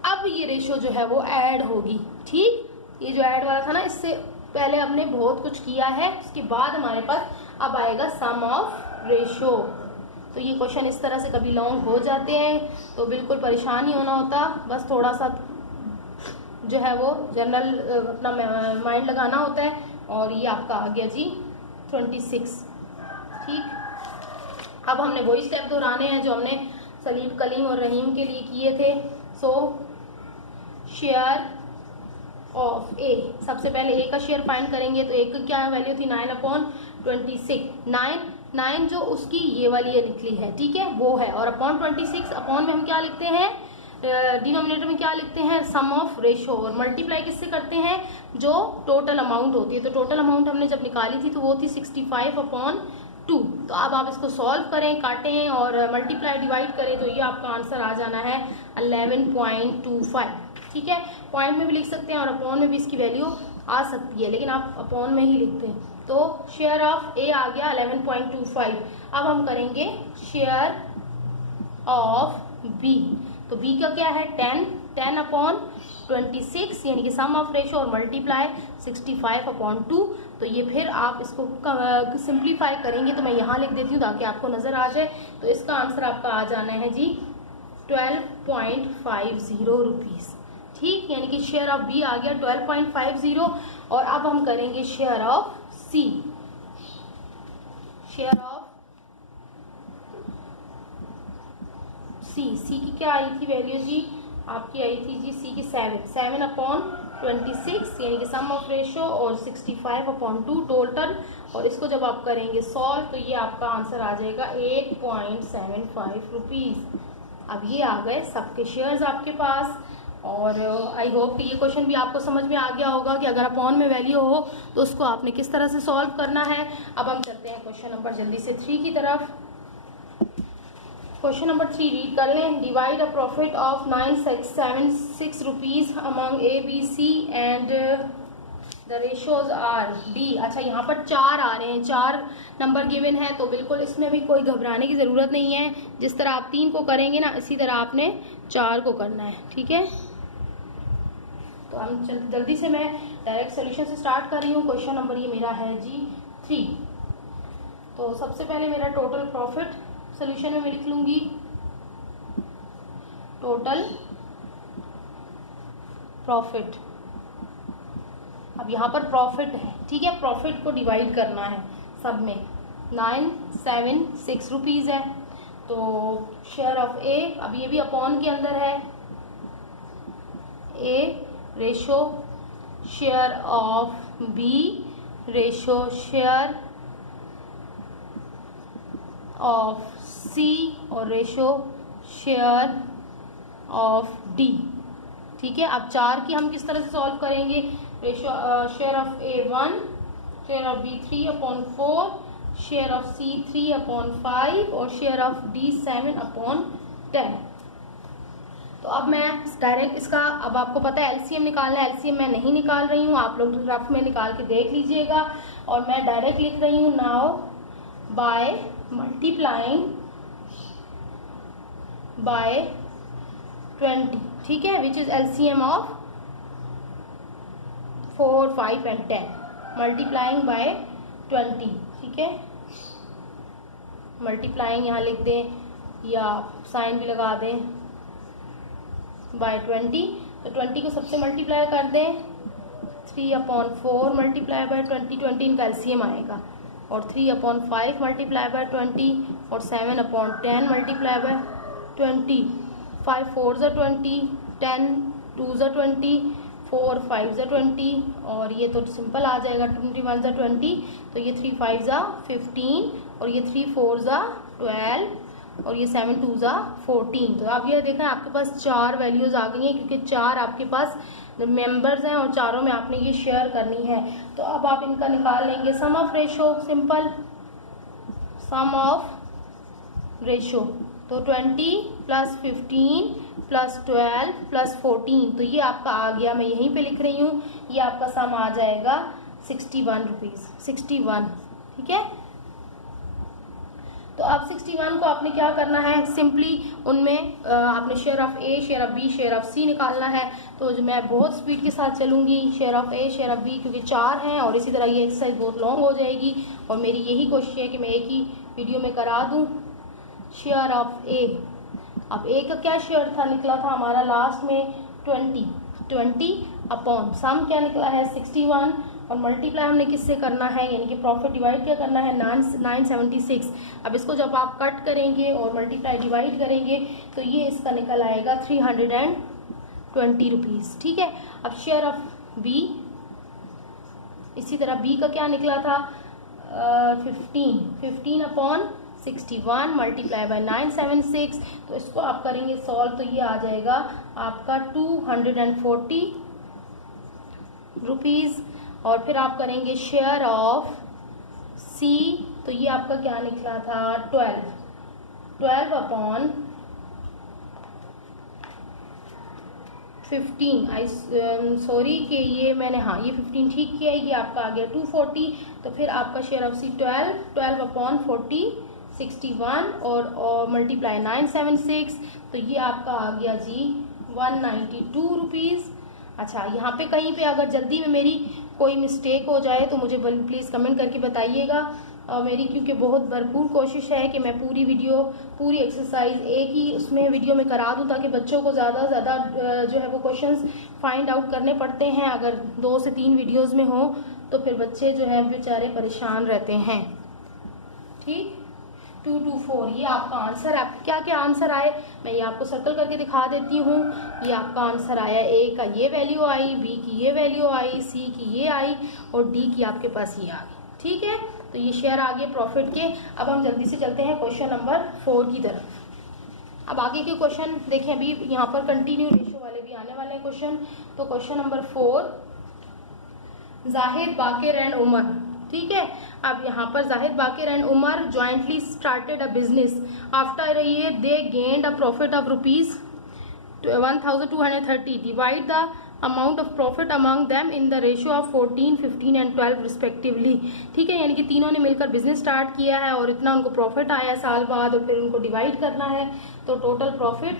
अब ये रेशो जो है वो ऐड होगी। ठीक, ये जो ऐड वाला था ना, इससे पहले हमने बहुत कुछ किया है, उसके बाद हमारे पास अब आएगा सम ऑफ रेशो। तो ये क्वेश्चन इस तरह से कभी लॉन्ग हो जाते हैं तो बिल्कुल परेशान नहीं होना होता, बस थोड़ा सा जो है वो जनरल अपना माइंड लगाना होता है। और ये आपका आ गया जी 26। ठीक, अब हमने वही स्टेप दोहराने हैं जो हमने सलीम कलीम और रहीम के लिए किए थे। सो शेयर ऑफ ए, सबसे पहले ए का शेयर फाइंड करेंगे तो ए की क्या वैल्यू थी 9/26। 9 जो उसकी ये वाली ये निकली है, ठीक है, वो है। और अपॉन 26, अपॉन में हम क्या लिखते हैं, डिनोमिनेटर में क्या लिखते हैं, सम ऑफ रेशो। और मल्टीप्लाई किससे करते हैं, जो टोटल अमाउंट होती है। तो टोटल अमाउंट हमने जब निकाली थी तो वो थी 65/2। तो अब आप इसको सॉल्व करें, काटें और मल्टीप्लाई डिवाइड करें तो ये आपका आंसर आ जाना है 11.25। ठीक है, पॉइंट में भी लिख सकते हैं और अपॉन में भी इसकी वैल्यू आ सकती है, लेकिन आप अपॉन में ही लिखते हैं। तो शेयर ऑफ ए आ गया 11.25। अब हम करेंगे शेयर ऑफ बी। तो बी का क्या है 10/26 यानी कि सम ऑफ रेशो और मल्टीप्लाई 65/2 तो ये फिर आप इसको सिंप्लीफाई करेंगे, तो मैं यहाँ लिख देती हूँ ताकि आपको नज़र आ जाए। तो इसका आंसर आपका आ जाना है जी 12.50 रुपीज़। ठीक, यानी कि शेयर ऑफ बी आ गया 12.50। और अब हम करेंगे share of C. Share of C की क्या आई थी वैल्यू जी? आपकी आई थी जी सी की 7/26, यानी कि सम ऑफ रेशो, और 65/2 टोटल। और इसको जब आप करेंगे सॉल्व तो ये आपका आंसर आ जाएगा 8.75 रुपीज़। अब ये आ गए सबके शेयर्स आपके पास। और आई होप कि ये क्वेश्चन भी आपको समझ में आ गया होगा कि अगर अपॉन में वैल्यू हो तो उसको आपने किस तरह से सॉल्व करना है। अब हम चलते हैं क्वेश्चन नंबर जल्दी से 3 की तरफ। क्वेश्चन नंबर 3 रीड कर लें। Divide a profit of 976 rupees among A B C and the ratios are D. अच्छा, यहाँ पर 4 आ रहे हैं, 4 नंबर गिवन है, तो बिल्कुल इसमें भी कोई घबराने की ज़रूरत नहीं है। जिस तरह आप 3 को करेंगे ना, इसी तरह आपने 4 को करना है। ठीक है, तो हम जल्दी से मैं डायरेक्ट सोल्यूशन से स्टार्ट कर रही हूँ। क्वेश्चन नंबर ये मेरा है जी 3। तो सबसे पहले मेरा टोटल प्रॉफिट सोल्यूशन में मैं लिख लूँगी टोटल प्रॉफिट। अब यहाँ पर प्रॉफिट है, ठीक है, प्रॉफिट को डिवाइड करना है सब में। 976 रुपीज़ है, तो शेयर ऑफ ए, अब ये भी अपॉन के अंदर है, A ratio share of B ratio share of C और रेशो शेयर ऑफ डी। ठीक है, अब 4 की हम किस तरह से सॉल्व करेंगे? Ratio share of A 1, share of B 3/4, share of C 3/5 और शेयर ऑफ डी 7/10। तो अब मैं डायरेक्ट इसका, अब आपको पता है एलसीएम निकालना है, एलसीएम मैं नहीं निकाल रही हूँ, आप लोग रफ में निकाल के देख लीजिएगा। और मैं डायरेक्ट लिख रही हूँ नाउ बाय मल्टीप्लाइंग बाय 20। ठीक है, which is LCM of 4, 5 and 10, multiplying by 20। ठीक है, मल्टीप्लाइंग यहाँ लिख दें या साइन भी लगा दें बाय 20। तो 20 को सबसे मल्टीप्लाई कर दें, 3/4 मल्टीप्लाई बाय 20 इनका एलसीएम आएगा, और 3/5 मल्टीप्लाई बाय 20 और 7/10 मल्टीप्लाई बाय 20। 5 4 ज़ा 20, 10 2 ज़ा 20, 4 5 ज़ा 20, और ये तो सिंपल आ जाएगा 21 ज़ा 20, तो ये 3 5 ज़ा 15 और ये 3 4 ज़ा 12 और ये 7 2 ज़ा 14। तो अब ये देखें आपके पास 4 वैल्यूज़ आ गई हैं, क्योंकि 4 आपके पास मेंबर्स हैं और चारों में आपने ये शेयर करनी है। तो अब आप इनका निकाल लेंगे sum of ratio, simple sum of ratio. तो 20 + 15 + 12 + 14, तो ये आपका आ गया, मैं यहीं पे लिख रही हूँ, ये आपका सम आ जाएगा 61 रुपीज़, 61। ठीक है, तो अब 61 को आपने क्या करना है, सिंपली उनमें आपने share of A, share of B, share of C निकालना है। तो जो मैं बहुत स्पीड के साथ चलूँगी, share of A, share of B, क्योंकि 4 हैं और इसी तरह ये एक्सरसाइज बहुत लॉन्ग हो जाएगी, और मेरी यही कोशिश है कि मैं एक ही वीडियो में करा दूँ। शेयर ऑफ ए, अब ए का क्या शेयर था, निकला था हमारा लास्ट में 20 अपॉन सम क्या निकला है 61, और मल्टीप्लाई हमने किससे करना है, यानी कि प्रॉफिट डिवाइड क्या करना है 976। अब इसको जब आप कट करेंगे और मल्टीप्लाई डिवाइड करेंगे तो ये इसका निकल आएगा 320 रुपीज़। ठीक है, अब शेयर ऑफ बी, इसी तरह बी का क्या निकला था 15 अपॉन 61 मल्टीप्लाई बाय 976। तो इसको आप करेंगे सॉल्व, तो ये आ जाएगा आपका 240 रुपीज़। और फिर आप करेंगे शेयर ऑफ सी, तो ये आपका क्या निकला था 12 अपॉन 15। सॉरी कि ये मैंने, हाँ ये 15 ठीक किया है, ये आपका आ गया 240। तो फिर आपका शेयर ऑफ सी 12 अपॉन 40 61 और मल्टीप्लाई 976, तो ये आपका आ गया जी 192 रुपीज़। अच्छा, यहाँ पे कहीं पे अगर जल्दी में मेरी कोई मिस्टेक हो जाए तो मुझे प्लीज़ कमेंट करके बताइएगा। मेरी क्योंकि बहुत भरपूर कोशिश है कि मैं पूरी वीडियो, पूरी एक्सरसाइज एक ही उसमें वीडियो में करा दूं, ताकि बच्चों को ज़्यादा से ज़्यादा जो है वो क्वेश्चंस फाइंड आउट करने पड़ते हैं। अगर 2 से 3 वीडियोज़ में हो तो फिर बच्चे जो है बेचारे परेशान रहते हैं। ठीक, 2 to 4 ये आपका आंसर है। आपके क्या क्या आंसर आए मैं ये आपको सर्कल करके दिखा देती हूँ। ये आपका आंसर आया, ए का ये वैल्यू आई, बी की ये वैल्यू आई, सी की ये आई और डी की आपके पास ये आ गई। ठीक है, तो ये शेयर आ गए प्रॉफिट के। अब हम जल्दी से चलते हैं क्वेश्चन नंबर 4 की तरफ। अब आगे के क्वेश्चन देखें, अभी यहाँ पर कंटिन्यू रेशो वाले भी आने वाले हैं क्वेश्चन। तो question number 4, Zahid, Bakir and Umar. ठीक है, अब यहाँ पर Zahid, Bakir and Umar jointly started a business. After a year they gained a profit of ₹1230। Divide the amount of profit among them in the ratio of 14, 15 and 12 respectively. ठीक है, यानी कि तीनों ने मिलकर बिजनेस स्टार्ट किया है और इतना उनको प्रॉफिट आया साल बाद, और फिर उनको डिवाइड करना है। तो टोटल प्रॉफिट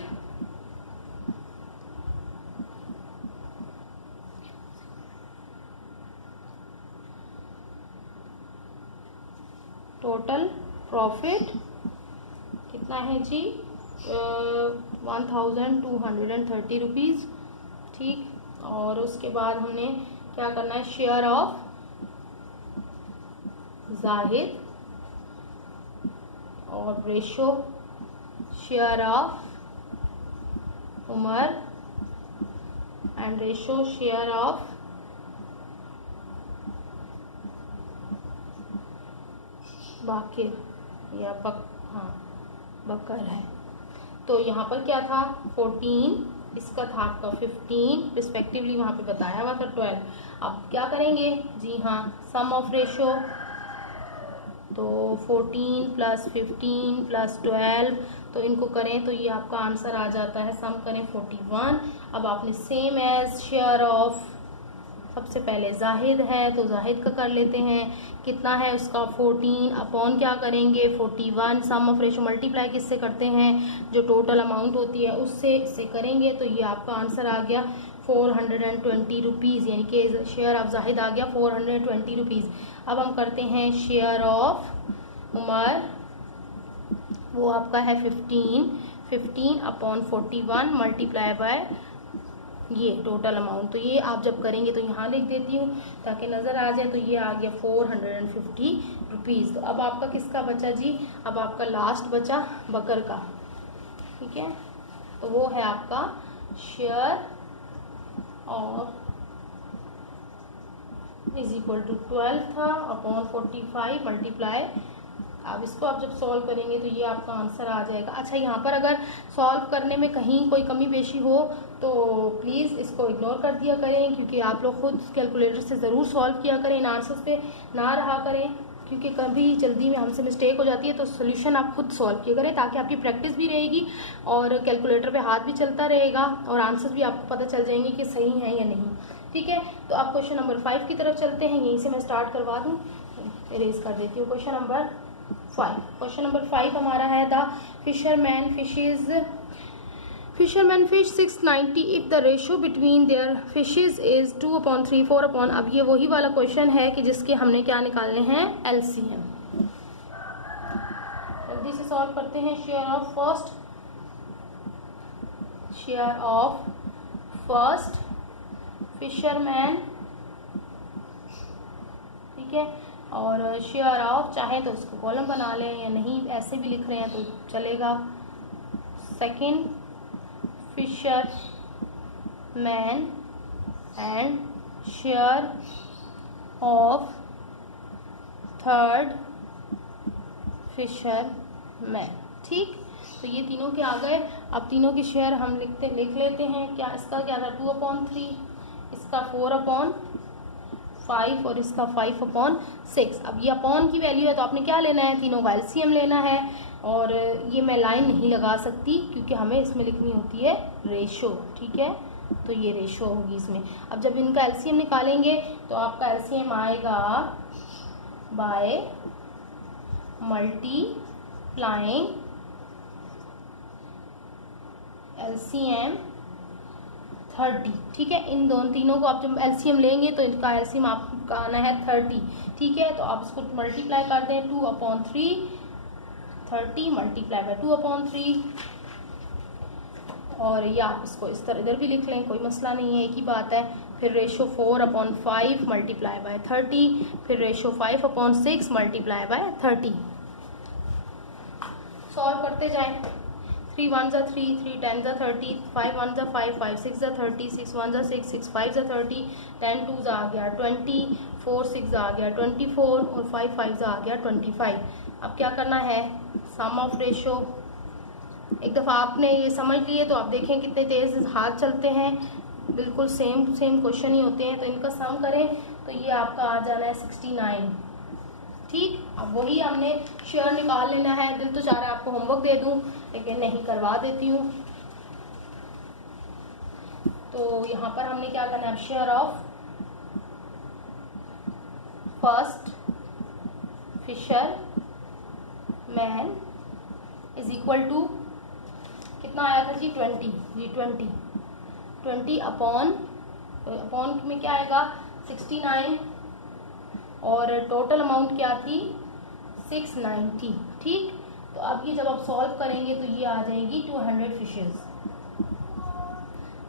कितना है जी, 1230 रुपीज़। ठीक, और उसके बाद हमने क्या करना है, शेयर ऑफ जाहिद और ratio share of Umar and ratio share of Bakir या बकर है। तो यहाँ पर क्या था, 14, इसका था आपका 15 रिस्पेक्टिवली, वहाँ पे बताया हुआ था 12। अब क्या करेंगे जी, हाँ, सम ऑफ रेशो, तो 14 + 15 + 12, तो इनको करें तो ये आपका आंसर आ जाता है, सम करें 41। अब आपने सेम एज शेयर ऑफ, सबसे पहले जाहिद है तो जाहिद का कर लेते हैं, कितना है उसका 14 अपॉन क्या करेंगे 41, सम ऑफ रेशो मल्टीप्लाई किससे करते हैं, जो टोटल अमाउंट होती है उससे, इससे करेंगे तो ये आपका आंसर आ गया 420 रुपीज़, यानी कि शेयर ऑफ जाहिद आ गया 420 रुपीज़। अब हम करते हैं शेयर ऑफ उमर, वो आपका है 15 अपॉन 41 मल्टीप्लाई बाय ये टोटल अमाउंट। तो ये आप जब करेंगे तो यहाँ लिख देती हूँ ताकि नज़र आ जाए। तो ये आ गया 450 रुपीज़। तो अब आपका किसका बचा जी, अब आपका लास्ट बचा बकर का। ठीक है, तो वो है आपका share of is equal to 12 था अपॉन 45 मल्टीप्लाई। अब इसको आप जब सॉल्व करेंगे तो ये आपका आंसर आ जाएगा। अच्छा, यहाँ पर अगर सॉल्व करने में कहीं कोई कमी पेशी हो तो प्लीज़ इसको इग्नोर कर दिया करें, क्योंकि आप लोग खुद कैलकुलेटर से ज़रूर सॉल्व किया करें, इन आंसर्स पे ना रहा करें, क्योंकि कभी जल्दी में हमसे मिस्टेक हो जाती है। तो सोल्यूशन आप खुद सॉल्व किया करें ताकि आपकी प्रैक्टिस भी रहेगी और कैलकुलेटर पे हाथ भी चलता रहेगा और आंसर्स भी आपको पता चल जाएंगे कि सही है या नहीं। ठीक है, तो आप क्वेश्चन नंबर 5 की तरफ चलते हैं। यहीं से मैं स्टार्ट करवा दूँ, इरेज कर देती हूँ। क्वेश्चन नंबर 5 हमारा है the fisherman fish 690 if the ratio between their fishes is 2/3 4/। अब ये वही वाला क्वेश्चन है कि जिसके हमने क्या निकालने हैं, एलसीएम। जल्दी से सॉल्व करते हैं। शेयर ऑफ फर्स्ट फिशरमैन, ठीक है, और शेयर ऑफ, चाहे तो इसको कॉलम बना लें या नहीं ऐसे भी लिख रहे हैं तो चलेगा, second fisherman and share of third fisherman. ठीक, तो ये तीनों के आ गए। अब तीनों के शेयर हम लिख लेते हैं। क्या इसका क्या था, 2/3, इसका 4/5 और इसका 5/6। अब ये अपॉन की वैल्यू है तो आपने क्या लेना है, तीनों का एलसीएम लेना है। और ये मैं लाइन नहीं लगा सकती क्योंकि हमें इसमें लिखनी होती है रेशो। ठीक है, तो ये रेशो होगी इसमें। अब जब इनका एलसीएम निकालेंगे तो आपका एलसीएम आएगा बाय मल्टीप्लाइंग एलसीएम 30, ठीक है। इन दोनों तीनों को आप जब एलसीएम लेंगे तो इनका एलसीएम आपका आना है 30, ठीक है। तो आप इसको मल्टीप्लाई कर दें 2/3, 30 मल्टीप्लाई बाय 2/3, और ये आप इसको इस तरह इधर भी लिख लें, कोई मसला नहीं है, एक ही बात है। फिर रेशो 4/5 मल्टीप्लाई बाय 30, फिर रेशो 5/6 मल्टीप्लाई बाय 30। सॉल्व करते जाएं। 3 1 जा 3, 3 10 जा 30, 5 1 जा 5, 5 6 जा 30, 6 1 जा 6, 6 5 जा 30, 10 2 जा आ गया 20, 4 6 जा आ गया 24 और 5 5 जा आ गया 25। अब क्या करना है, सम ऑफ रेशो। एक दफ़ा आपने ये समझ लिए तो आप देखें कितने तेज़ हाथ चलते हैं, बिल्कुल सेम क्वेश्चन ही होते हैं। तो इनका सम करें तो ये आपका आ जाना है 69, ठीक। अब वही हमने शेयर निकाल लेना है। दिल तो चाह रहा है आपको होमवर्क दे दूं, लेकिन नहीं, करवा देती हूँ। तो यहाँ पर हमने क्या करना है, share of first fisherman is equal to कितना आया था जी, 20 जी, 20 अपॉन में क्या आएगा 69, और टोटल अमाउंट क्या थी 690, ठीक। तो अब ये जब आप सॉल्व करेंगे तो ये आ जाएगी 200 फिशेस।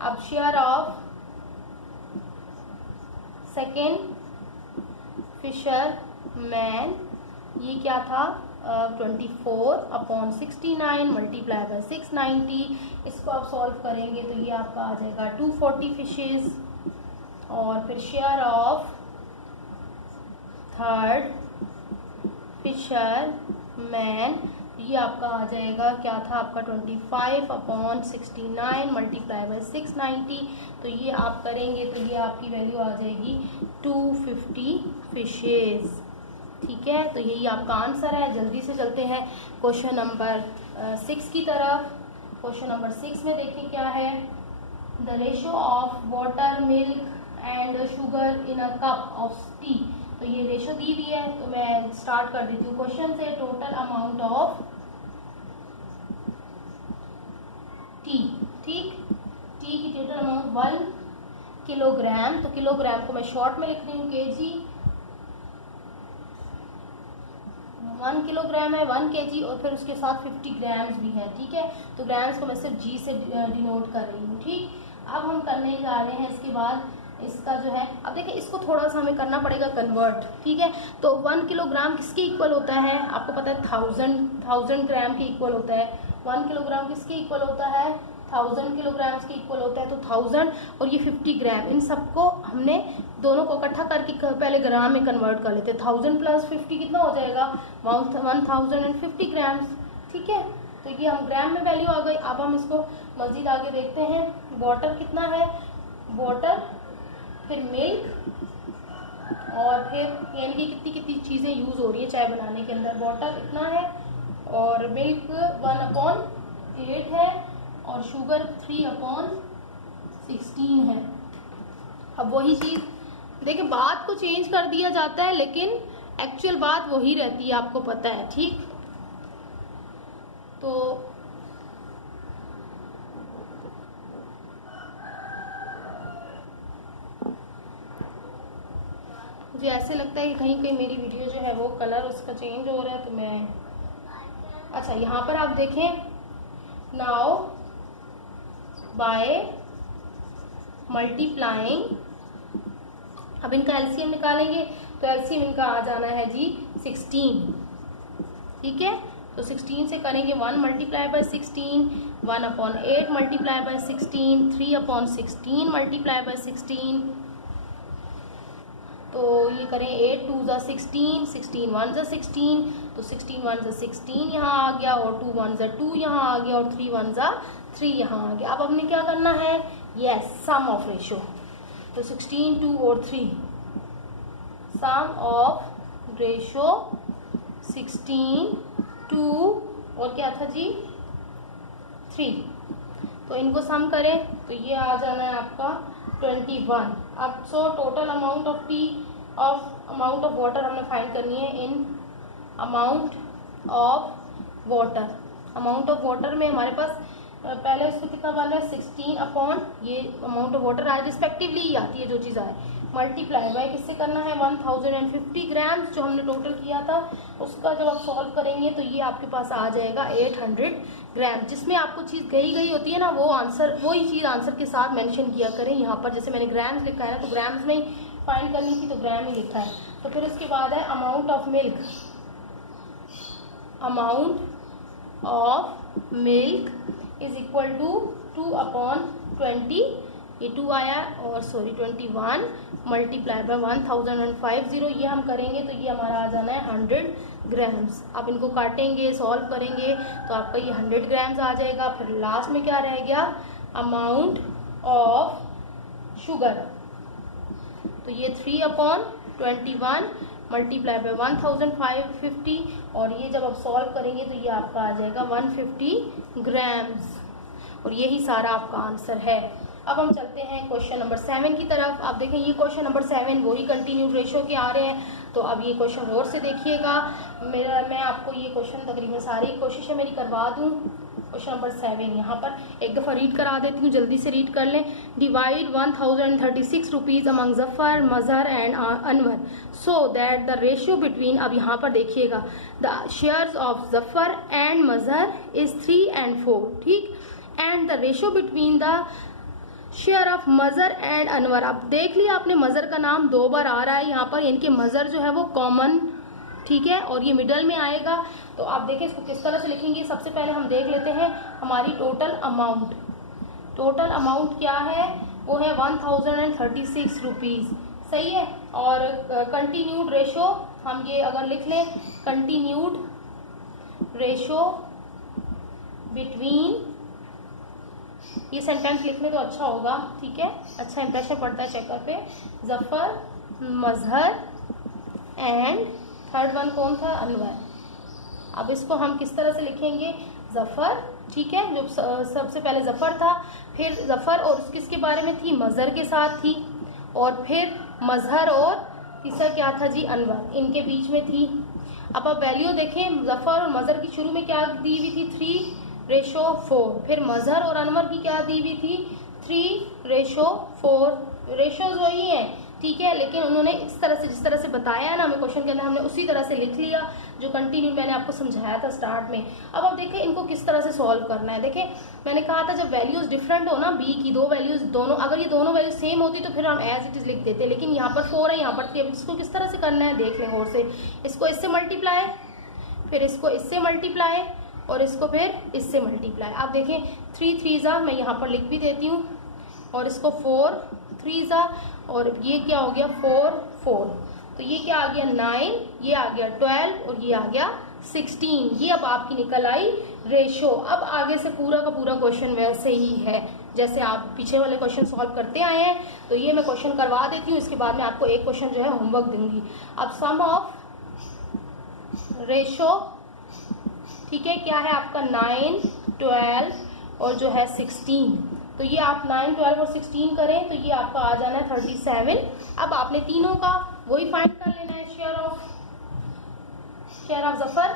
अब share of second fisherman, ये क्या था 24/69 मल्टीप्लाई बाय 690। इसको आप सॉल्व करेंगे तो ये आपका आ जाएगा 240 फिशेस। और फिर share of third fisherman, ये आपका आ जाएगा, क्या था आपका 25/69 मल्टीप्लाई बाय 690। तो ये आप करेंगे तो ये आपकी वैल्यू आ जाएगी 250 फिशेस, ठीक है। तो यही आपका आंसर है। जल्दी से चलते हैं क्वेश्चन नंबर 6 की तरफ। क्वेश्चन नंबर 6 में देखिए क्या है, the ratio of water milk and sugar in a cup of T. तो ये रेशो दी हुई है, तो मैं स्टार्ट कर देती हूँ क्वेश्चन से। टोटल अमाउंट ऑफ टी, ठीक, टी की टोटल अमाउंट 1 किलोग्राम। तो किलोग्राम को मैं शॉर्ट में लिख रही हूँ केजी, 1 किलोग्राम है 1 kg, और फिर उसके साथ 50 ग्राम्स भी है, ठीक है। तो ग्राम्स को मैं सिर्फ जी से डिनोट कर रही हूँ, ठीक। अब हम करने जा रहे हैं इसके बाद इसका जो है, अब देखिए इसको थोड़ा सा हमें करना पड़ेगा कन्वर्ट, ठीक है। तो 1 किलोग्राम किसके इक्वल होता है, आपको पता है 1000 ग्राम के इक्वल होता है। 1 किलोग्राम किसके इक्वल होता है, 1000 किलोग्राम्स के इक्वल होता है। तो 1000 और ये 50 ग्राम, इन सबको हमने दोनों को इकट्ठा करके पहले ग्राम में कन्वर्ट कर लेते हैं। 1000 + 50 कितना हो जाएगा 1050 ग्राम्स, ठीक है। तो ये हम ग्राम में वैल्यू आ गई। अब हम इसको मज़ीद आगे देखते हैं। वाटर कितना है, वाटर, फिर मिल्क, और फिर यानी कि कितनी कितनी चीज़ें यूज़ हो रही है चाय बनाने के अंदर। वाटर इतना है, और मिल्क 1/8 है, और शुगर 3/16 है। अब वही चीज़ देखिए, बात को चेंज कर दिया जाता है लेकिन एक्चुअल बात वही रहती है, आपको पता है, ठीक। तो मुझे ऐसे लगता है कि कहीं कहीं मेरी वीडियो जो है वो कलर उसका चेंज हो रहा है, तो मैं, अच्छा यहाँ पर आप देखें, नाउ बाय मल्टीप्लाइंग, अब इनका एलसीएम निकालेंगे तो एलसीएम इनका आ जाना है जी 16, ठीक है। तो 16 से करेंगे 1 multiply by 16, 1/8 multiply by 16, 3/16 multiply by 16। तो ये करें 8 2 ज़ा 16, 16 1 ज़ा 16, तो 16 1 ज़ा 16 यहाँ आ गया, और 2 1 ज़ा 2 यहाँ आ गया, और 3 1 ज़ा 3 यहाँ आ गया। अब हमने क्या करना है, यस, सम ऑफ रेशो। तो 16 2 और 3, सम ऑफ रेशो 16 2 और क्या था जी 3। तो इनको सम करें तो ये आ जाना है आपका 21। अब so total amount of T amount of water हमने फाइंड करनी है in amount of water. Amount of water में हमारे पास पहले उसको कितना बन रहा है 16 अपॉन ये अमाउंट ऑफ वाटर आए रिस्पेक्टिवली आती है जो चीज़ आए, मल्टीप्लाई बाय किससे करना है 1050 ग्राम्स जो हमने टोटल किया था उसका जब आप सॉल्व करेंगे तो ये आपके पास आ जाएगा 800 ग्राम। जिसमें आपको चीज़ गई होती है ना वो आंसर वही चीज़ आंसर के साथ मेंशन किया करें। यहाँ पर जैसे मैंने ग्राम्स लिखा है ना तो ग्राम्स में ही फाइंड करनी थी तो ग्राम ही लिखा है। तो फिर उसके बाद है amount of milk is equal to 2 upon 20, ये 2 आया और 21 मल्टीप्लाई बाय 1050 ये हम करेंगे तो ये हमारा आ जाना है 100 ग्राम्स। आप इनको काटेंगे सॉल्व करेंगे तो आपका ये 100 ग्राम्स आ जाएगा। फिर लास्ट में क्या रह गया अमाउंट ऑफ शुगर, तो ये 3 अपॉन 21 मल्टीप्लाई बाय 1050 और ये जब आप सॉल्व करेंगे तो ये आपका आ जाएगा 150 ग्राम्स और यही सारा आपका आंसर है। अब हम चलते हैं क्वेश्चन नंबर 7 की तरफ। आप देखें ये क्वेश्चन नंबर 7 वही कंटिन्यूड रेशो के आ रहे हैं। तो अब ये क्वेश्चन गौर से देखिएगा, मैं आपको ये क्वेश्चन तकरीबन सारी कोशिश है मेरी करवा दूँ। क्वेश्चन नंबर 7 यहाँ पर एक दफ़ा रीड करा देती हूँ, जल्दी से रीड कर लें। Divide 1036 rupees among Zafar Mazhar and Anwar so that the ratio between, अब यहाँ पर देखिएगा the shares of Zafar and Mazhar is 3 and 4, ठीक, and the ratio between the share of Mazhar and Anwar. अब देख लिया आपने मज़र का नाम 2 बार आ रहा है यहाँ पर, इनके मज़र जो है वो कॉमन, ठीक है, और ये मिडल में आएगा। तो आप देखें इसको किस तरह से लिखेंगे। सबसे पहले हम देख लेते हैं हमारी टोटल अमाउंट क्या है, वो है 1036 रुपीज़, सही है। और कंटिन्यूड रेशो हम ये अगर लिख लें कंटिन्यूड रेशो बिटवीन, ये सेंटेंस लिखने तो अच्छा होगा, ठीक है, अच्छा इंप्रेशन पड़ता है चेकर पे। Zafar Mazhar and third one कौन था अनवर। अब इसको हम किस तरह से लिखेंगे जफ़र, ठीक है, जो सबसे पहले जफ़र था, फिर जफ़र और किसके बारे में थी मज़हर के साथ थी, और फिर मज़हर और तीसरा क्या था जी अनवर, इनके बीच में थी। अब आप वैल्यू देखें, जफ़र और मज़हर की शुरू में क्या दी हुई थी 3:4, फिर मज़हर और अनवर की क्या दी हुई थी 3:4। रेशोज वही हैं, ठीक है, लेकिन उन्होंने इस तरह से जिस तरह से बताया है ना हमें क्वेश्चन के अंदर, हमने उसी तरह से लिख लिया जो कंटिन्यू मैंने आपको समझाया था स्टार्ट में। अब आप देखें इनको किस तरह से सॉल्व करना है। देखें मैंने कहा था जब वैल्यूज डिफरेंट हो ना, बी की दो वैल्यूज दोनों, अगर ये दोनों वैल्यूज सेम होती तो फिर हम एज इट इज लिख देते, लेकिन यहाँ पर 4 है यहाँ पर 3। इसको किस तरह से करना है देख लें और से, इसको इससे मल्टीप्लाई, फिर इसको इससे मल्टीप्लाई और इसको फिर इससे मल्टीप्लाई। आप देखें 3 3 मैं यहाँ पर लिख भी देती हूँ, और इसको 4 3 और ये क्या हो गया 4 4, तो ये क्या आ गया 9, ये आ गया 12 और ये आ गया 16। ये अब आपकी निकल आई रेशो। अब आगे से पूरा का पूरा क्वेश्चन वैसे ही है जैसे आप पीछे वाले क्वेश्चन सॉल्व करते आए हैं। तो ये मैं क्वेश्चन करवा देती हूँ, इसके बाद में आपको एक क्वेश्चन जो है होमवर्क दूंगी। अब सम ऑफ रेशो, ठीक है, क्या है आपका 9 12 और जो है 16। तो ये आप 9 12 और 16 करें तो ये आपका आ जाना है 37। अब आपने तीनों का वही फाइंड कर लेना है, शेयर ऑफ जफर,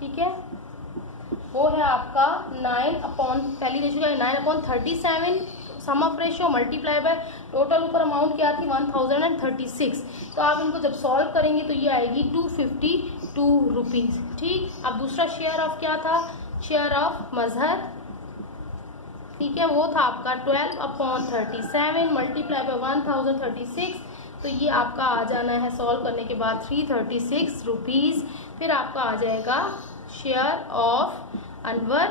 ठीक है, वो है आपका 9 अपॉन पहली रेशो का 9/37 sum of ratio multiply by total ऊपर अमाउंट क्या थी 1036। तो आप इनको जब सॉल्व करेंगे तो ये आएगी 252 रुपीज़, ठीक। अब दूसरा शेयर ऑफ क्या था, शेयर ऑफ मजहर, ठीक है, वो था आपका 12/37 मल्टीप्लाई बाय 1036। तो ये आपका आ जाना है सॉल्व करने के बाद 336 रुपीज़। फिर आपका आ जाएगा शेयर ऑफ अनवर,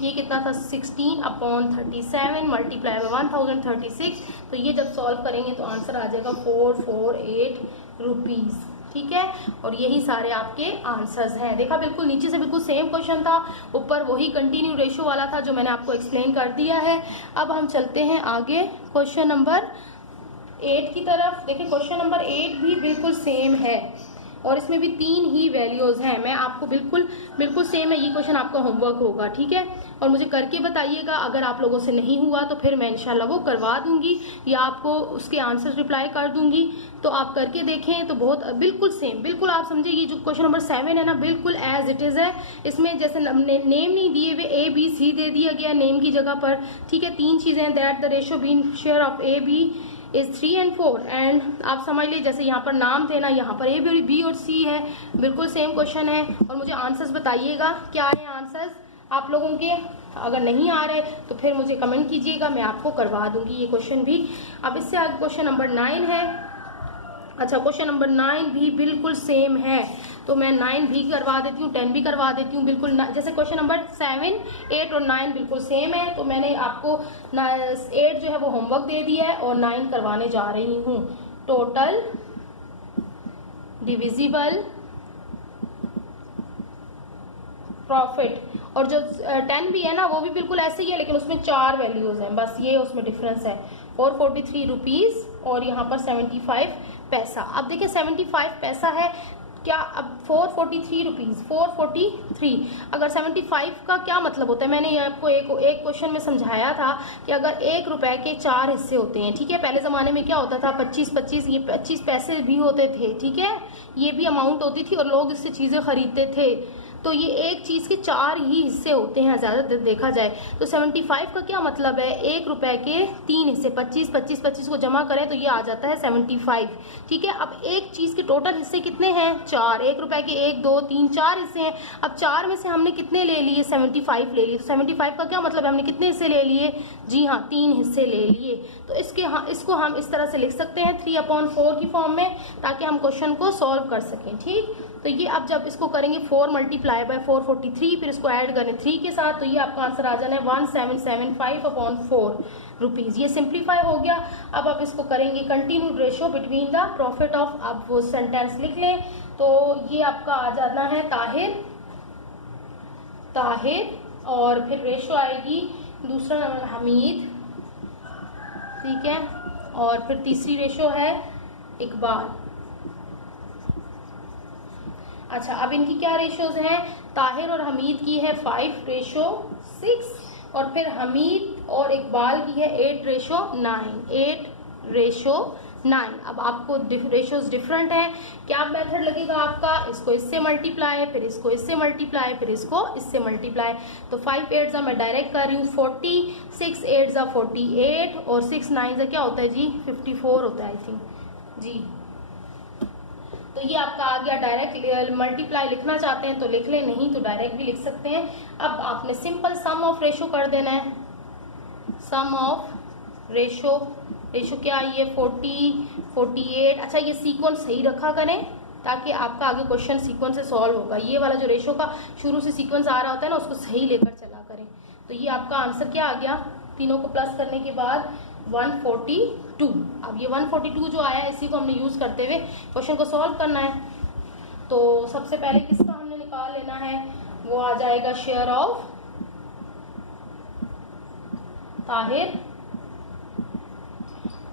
ये कितना था 16/37 मल्टीप्लाई बाय 1036। तो ये जब सॉल्व करेंगे तो आंसर आ जाएगा 448 रुपीज़, ठीक है। और यही सारे आपके आंसर्स हैं। देखा बिल्कुल नीचे से बिल्कुल सेम क्वेश्चन था, ऊपर वही कंटिन्यू रेशो वाला था जो मैंने आपको एक्सप्लेन कर दिया है। अब हम चलते हैं आगे क्वेश्चन नंबर 8 की तरफ। देखिए क्वेश्चन नंबर 8 भी बिल्कुल सेम है, और इसमें भी 3 ही वैल्यूज हैं। मैं आपको बिल्कुल सेम है, ये क्वेश्चन आपका होमवर्क होगा, ठीक है। और मुझे करके बताइएगा, अगर आप लोगों से नहीं हुआ तो फिर मैं इंशाल्लाह वो करवा दूंगी या आपको उसके आंसर रिप्लाई कर दूंगी, तो आप करके देखें। तो बहुत बिल्कुल सेम, बिल्कुल आप समझे, ये जो क्वेश्चन नंबर 7 है ना, बिल्कुल एज इट इज है। इसमें जैसे नेम नहीं दिए हुए, ए बी सी दे दिया गया नेम की जगह पर, ठीक है। 3 चीजें हैं, that the ratio been share of A B is 3 and 4 and आप समझ लीजिए जैसे यहाँ पर नाम थे ना, यहाँ पर ए बी और सी है, बिल्कुल सेम क्वेश्चन है। और मुझे आंसर्स बताइएगा क्या है आंसर्स आप लोगों के, अगर नहीं आ रहे तो फिर मुझे कमेंट कीजिएगा, मैं आपको करवा दूंगी ये क्वेश्चन भी। अब इससे आगे क्वेश्चन नंबर 9 है। अच्छा, क्वेश्चन नंबर 9 भी बिल्कुल सेम है, तो मैं 9 भी करवा देती हूँ, 10 भी करवा देती हूँ, बिल्कुल जैसे क्वेश्चन नंबर 7, 8 और 9 बिल्कुल सेम है। तो मैंने आपको 8 जो है वो होमवर्क दे दिया है और 9 करवाने जा रही हूँ। टोटल डिविजिबल प्रॉफिट, और जो 10 भी है ना वो भी बिल्कुल ऐसे ही है, लेकिन उसमें 4 वैल्यूज हैं, बस ये उसमें डिफरेंस है। 443 रुपीज और यहाँ पर 75 पैसा। अब देखिए 75 पैसा है क्या, अब 443 रुपीज, 443, अगर 75 का क्या मतलब होता है, मैंने ये आपको एक क्वेश्चन में समझाया था कि अगर 1 रुपए के 4 हिस्से होते हैं, ठीक है। पहले जमाने में क्या होता था, 25-25, ये 25 पैसे भी होते थे, ठीक है, ये भी अमाउंट होती थी और लोग इससे चीजें खरीदते थे। तो ये एक चीज के 4 ही हिस्से होते हैं ज्यादा देखा जाए। तो 75 का क्या मतलब है, 1 रुपए के 3 हिस्से, 25 25 25 को जमा करें तो ये आ जाता है 75, ठीक है। अब एक चीज के टोटल हिस्से कितने हैं, 4, 1 रुपए के 1 2 3 4 हिस्से हैं। अब 4 में से हमने कितने ले लिए, 75 ले लिए। 75 का क्या मतलब है, हमने कितने हिस्से ले लिए, जी हाँ 3 हिस्से ले लिए। तो इसको हम इस तरह से लिख सकते हैं 3/4 की फॉर्म में, ताकि हम क्वेश्चन को सॉल्व कर सकें, ठीक। तो ये अब जब इसको करेंगे 4 मल्टीप्लाई बाय 443, फिर इसको ऐड करें 3 के साथ, तो ये आपका आंसर आ जाना है 1775/4 रुपीज। ये सिंप्लीफाई हो गया। अब आप इसको करेंगे continued ratio between the profit of, आप वो सेंटेंस लिख लें। तो ये आपका आ जाना है ताहिर और फिर रेशियो आएगी दूसरा नंबर हमीद, ठीक है, और फिर तीसरी रेशियो है इकबाल। अच्छा, अब इनकी क्या रेशियोज हैं, ताहिर और हमीद की है 5:6 और फिर हमीद और इकबाल की है 8:9। अब आपको रेशियोज डिफरेंट है, क्या मेथड लगेगा आपका, इसको इससे मल्टीप्लाई, फिर इसको इससे मल्टीप्लाई, फिर इसको इससे मल्टीप्लाई। तो 5 8 मैं डायरेक्ट कर रही हूँ 40, 6 8 48 और 6 9 क्या होता है जी, 54 होता है आई थिंक जी। तो ये आपका आ गया। डायरेक्ट मल्टीप्लाई लिखना चाहते हैं तो लिख लें, नहीं तो डायरेक्ट भी लिख सकते हैं। अब आपने सिंपल सम ऑफ रेशो कर देना है, सम ऑफ रेशो क्या, ये 40 48। अच्छा, ये सीक्वेंस सही रखा करें ताकि आपका आगे क्वेश्चन सीक्वेंस से सॉल्व होगा। ये वाला जो रेशो का शुरू से सीक्वेंस आ रहा होता है ना, उसको सही लेकर चला करें। तो ये आपका आंसर क्या आ गया, तीनों को प्लस करने के बाद 142। अब ये 142 जो आया है, इसी को हमने यूज करते हुए क्वेश्चन को सॉल्व करना है। तो सबसे पहले किसका हमने निकाल लेना है, वो आ जाएगा शेयर ऑफ ताहिर,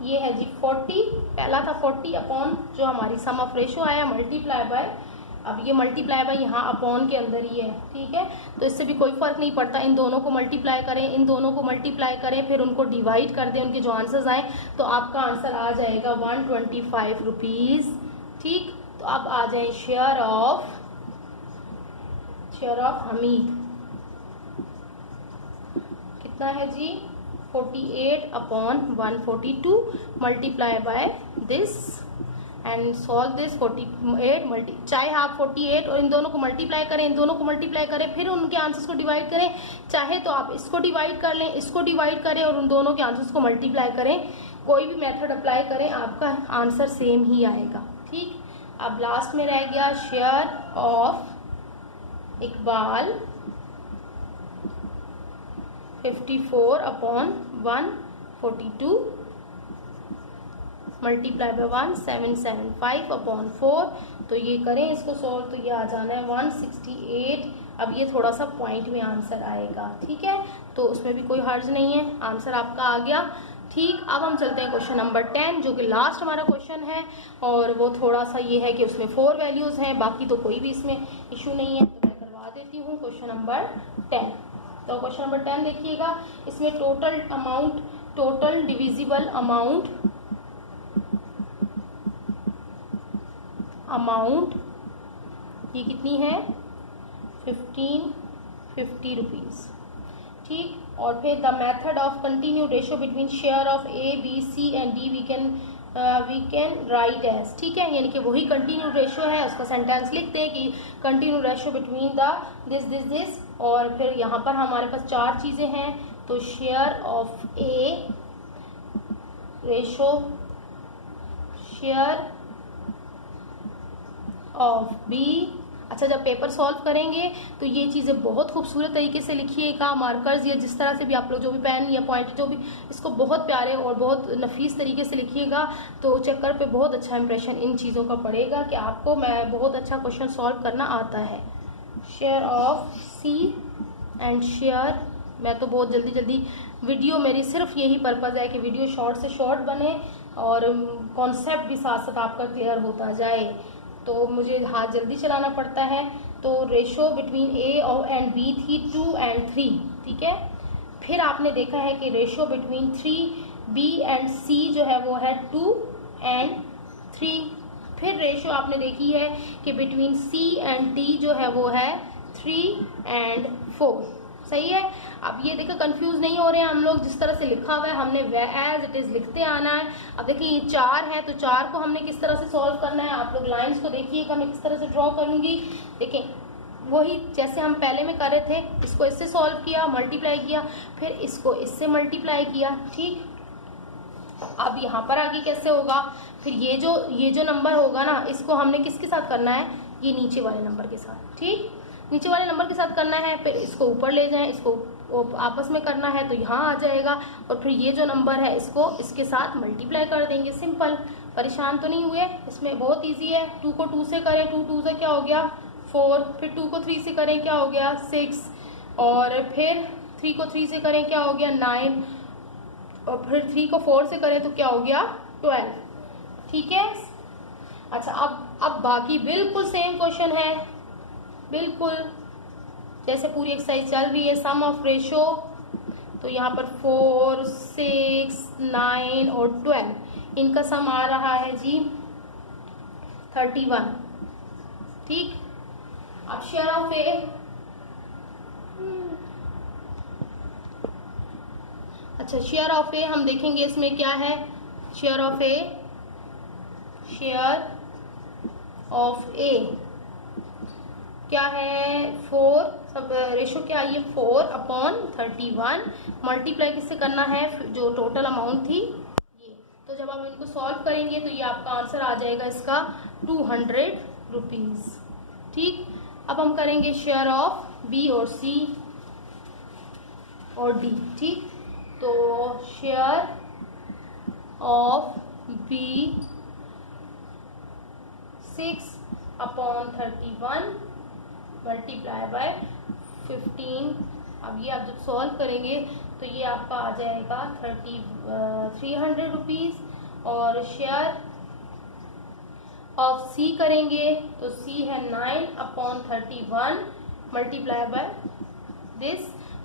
ये है जी 40, पहला था 40 अपॉन जो हमारी सम ऑफ रेशो आया मल्टीप्लाई बाय, अब ये मल्टीप्लाई बाय यहाँ अपॉन के अंदर ही है, ठीक है। तो इससे भी कोई फर्क नहीं पड़ता, इन दोनों को मल्टीप्लाई करें, इन दोनों को मल्टीप्लाई करें, फिर उनको डिवाइड कर दें, उनके जो आंसर्स आए, तो आपका आंसर आ जाएगा 125 रुपीज, ठीक। तो अब आ जाए शेयर ऑफ हमीद, कितना है जी 48/142 multiply by this and solve this 48 चाहे आप 48 और इन दोनों को मल्टीप्लाई करें, इन दोनों को मल्टीप्लाई करें, फिर उनके आंसर्स को डिवाइड करें, चाहे तो आप इसको डिवाइड कर लें, इसको डिवाइड करें और उन दोनों के आंसर्स को मल्टीप्लाई करें, कोई भी मेथड अप्लाई करें आपका आंसर सेम ही आएगा, ठीक। अब लास्ट में रह गया share of Iqbal 54/142 multiply by 1775/4। तो ये करें इसको सॉल्व, तो ये आ जाना है 168। अब ये थोड़ा सा पॉइंट में आंसर आएगा, ठीक है, तो उसमें भी कोई हर्ज नहीं है, आंसर आपका आ गया ठीक, अब हम चलते हैं क्वेश्चन नंबर 10 जो कि लास्ट हमारा क्वेश्चन है, और वो थोड़ा सा ये है कि उसमें 4 वैल्यूज़ हैं, बाकी तो कोई भी इसमें इशू नहीं है, तो मैं करवा देती हूँ क्वेश्चन नंबर 10। तो क्वेश्चन नंबर 10 देखिएगा, इसमें total amount, total divisible amount ये कितनी है 1550 रुपीज़। ठीक, और फिर the method of continue ratio between share of A B C and D we can write as. ठीक है, यानी कि वही कंटिन्यू रेशियो है, उसका सेंटेंस लिखते हैं कि continue ratio between the this, और फिर यहाँ पर हमारे पास 4 चीज़ें हैं, तो share of A ratio, share of B. अच्छा, जब पेपर सॉल्व करेंगे तो ये चीज़ें बहुत खूबसूरत तरीके से लिखिएगा, मार्कर्स या जिस तरह से भी आप लोग जो भी पेन या पॉइंट जो भी, इसको बहुत प्यारे और बहुत नफीस तरीके से लिखिएगा, तो चक्कर पे बहुत अच्छा इंप्रेशन इन चीज़ों का पड़ेगा कि आपको मैं बहुत अच्छा क्वेश्चन सॉल्व करना आता है। Share of C and share, मैं तो बहुत जल्दी वीडियो, मेरी सिर्फ यही पर्पज़ है कि वीडियो शॉर्ट से शॉर्ट बने और कॉन्सेप्ट भी साथ साथ आपका क्लियर होता जाए, तो मुझे हाथ जल्दी चलाना पड़ता है। तो रेशो बिटवीन ए और एंड बी थी 2 and 3। ठीक है, फिर आपने देखा है कि रेशो बिटवीन 3 बी एंड सी जो है वो है 2 and 3। फिर रेशो आपने देखी है कि बिटवीन सी एंड डी जो है वो है 3 and 4। सही है, अब ये देखो कंफ्यूज नहीं हो रहे हैं हम लोग, जिस तरह से लिखा हुआ है हमने एज इट इज लिखते आना है। अब देखिए ये 4 है, तो 4 को हमने किस तरह से सॉल्व करना है, आप लोग लाइंस को देखिएगा मैं किस तरह से ड्रॉ करूंगी। देखें, वही जैसे हम पहले में कर रहे थे, इसको इससे सॉल्व किया, मल्टीप्लाई किया, फिर इसको इससे मल्टीप्लाई किया। ठीक, अब यहाँ पर आगे कैसे होगा, फिर ये जो नंबर होगा ना, इसको हमने किसके साथ करना है, ये नीचे वाले नंबर के साथ। ठीक, नीचे वाले नंबर के साथ करना है, फिर इसको ऊपर ले जाएं, इसको आपस में करना है तो यहाँ आ जाएगा, और फिर ये जो नंबर है इसको इसके साथ मल्टीप्लाई कर देंगे। सिंपल, परेशान तो नहीं हुए, इसमें बहुत इजी है। 2 को 2 से करें, 2 2 से क्या हो गया 4, फिर 2 को 3 से करें क्या हो गया 6, और फिर 3 को 3 से करें क्या हो गया 9, और फिर 3 को 4 से करें तो क्या हो गया 12। ठीक है, अच्छा अब बाकी बिल्कुल सेम क्वेश्चन है, बिल्कुल जैसे पूरी एक्सरसाइज चल रही है। सम ऑफ रेशो, तो यहाँ पर 4 6 9 और 12, इनका सम आ रहा है जी 31। ठीक, अब शेयर ऑफ ए, अच्छा शेयर ऑफ ए हम देखेंगे इसमें क्या है। Share of A, share of A क्या है 4, सब रेशो क्या आई है 4/31, मल्टीप्लाई किससे करना है, जो टोटल अमाउंट थी ये। तो जब हम इनको सॉल्व करेंगे तो ये आपका आंसर आ जाएगा इसका 200 रुपीज़। ठीक, अब हम करेंगे शेयर ऑफ बी और सी और डी। ठीक, तो share of B 6/31 multiply by 15। अब ये आप जब सॉल्व करेंगे तो ये आपका आ जाएगा 300 रुपीज़। और शेयर ऑफ सी करेंगे तो सी है 9/31 मल्टीप्लाई बाय दिस,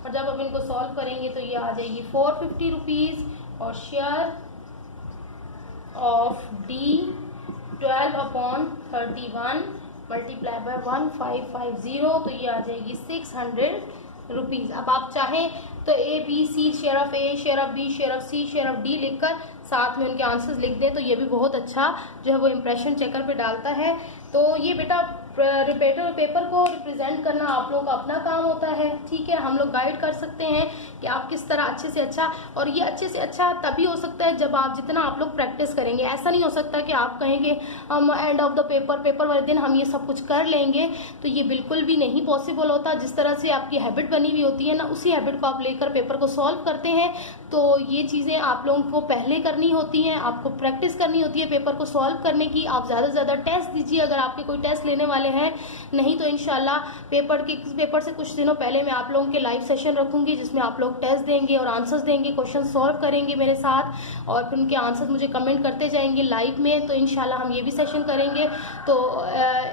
और जब अब इनको सॉल्व करेंगे तो ये आ जाएगी 450 रुपीज़। और share of D 12/31 multiply by 1550, तो ये आ जाएगी 600 रुपीज़। अब आप चाहें तो A B C, share of A, share of B, share of C, share of D लिखकर साथ में उनके आंसर्स लिख दें, तो ये भी बहुत अच्छा जो है वो इम्प्रेशन चेकर पे डालता है। तो ये बेटा पेपर को रिप्रेजेंट करना आप लोगों का अपना काम होता है। ठीक है, हम लोग गाइड कर सकते हैं कि आप किस तरह अच्छे से अच्छा, और ये अच्छे से अच्छा तभी हो सकता है जब आप जितना आप लोग प्रैक्टिस करेंगे। ऐसा नहीं हो सकता कि आप कहेंगे हम एंड ऑफ द पेपर वाले दिन हम ये सब कुछ कर लेंगे, तो ये बिल्कुल भी नहीं पॉसिबल होता। जिस तरह से आपकी हैबिट बनी हुई होती है ना, उसी हैबिट को आप लेकर पेपर को सॉल्व करते हैं। तो ये चीज़ें आप लोगों को पहले करनी होती हैं, आपको प्रैक्टिस करनी होती है पेपर को सॉल्व करने की। आप ज़्यादा से ज़्यादा टेस्ट दीजिए, अगर आपके कोई टेस्ट लेने वाले वाले हैं। नहीं तो इंशाल्लाह पेपर से कुछ दिनों पहले मैं आप लोगों के लाइव सेशन रखूंगी, जिसमें आप लोग टेस्ट देंगे और आंसर्स देंगे, क्वेश्चन सॉल्व करेंगे मेरे साथ, और फिर उनके आंसर्स मुझे कमेंट करते जाएंगे लाइव में। तो इंशाल्लाह हम ये भी सेशन करेंगे। तो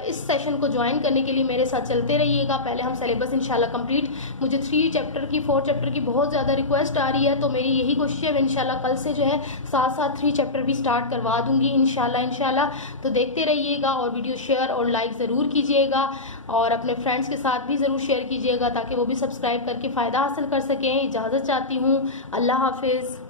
इस सेशन को ज्वाइन करने के लिए मेरे साथ चलते रहिएगा। पहले हम सिलेबस इंशाल्लाह कंप्लीट, मुझे 3 चैप्टर की 4 चैप्टर की बहुत ज़्यादा रिक्वेस्ट आ रही है, तो मेरी यही कोशिश है इंशाल्लाह कल से जो है साथ साथ 3 चैप्टर भी स्टार्ट करवा दूंगी इंशाल्लाह। तो देखते रहिएगा और वीडियो शेयर और लाइक ज़रूर कीजिएगा, और अपने फ्रेंड्स के साथ भी ज़रूर शेयर कीजिएगा ताकि वो भी सब्सक्राइब करके फ़ायदा हासिल कर सकें। इजाज़त चाहती हूँ, अल्लाह हाफिज़।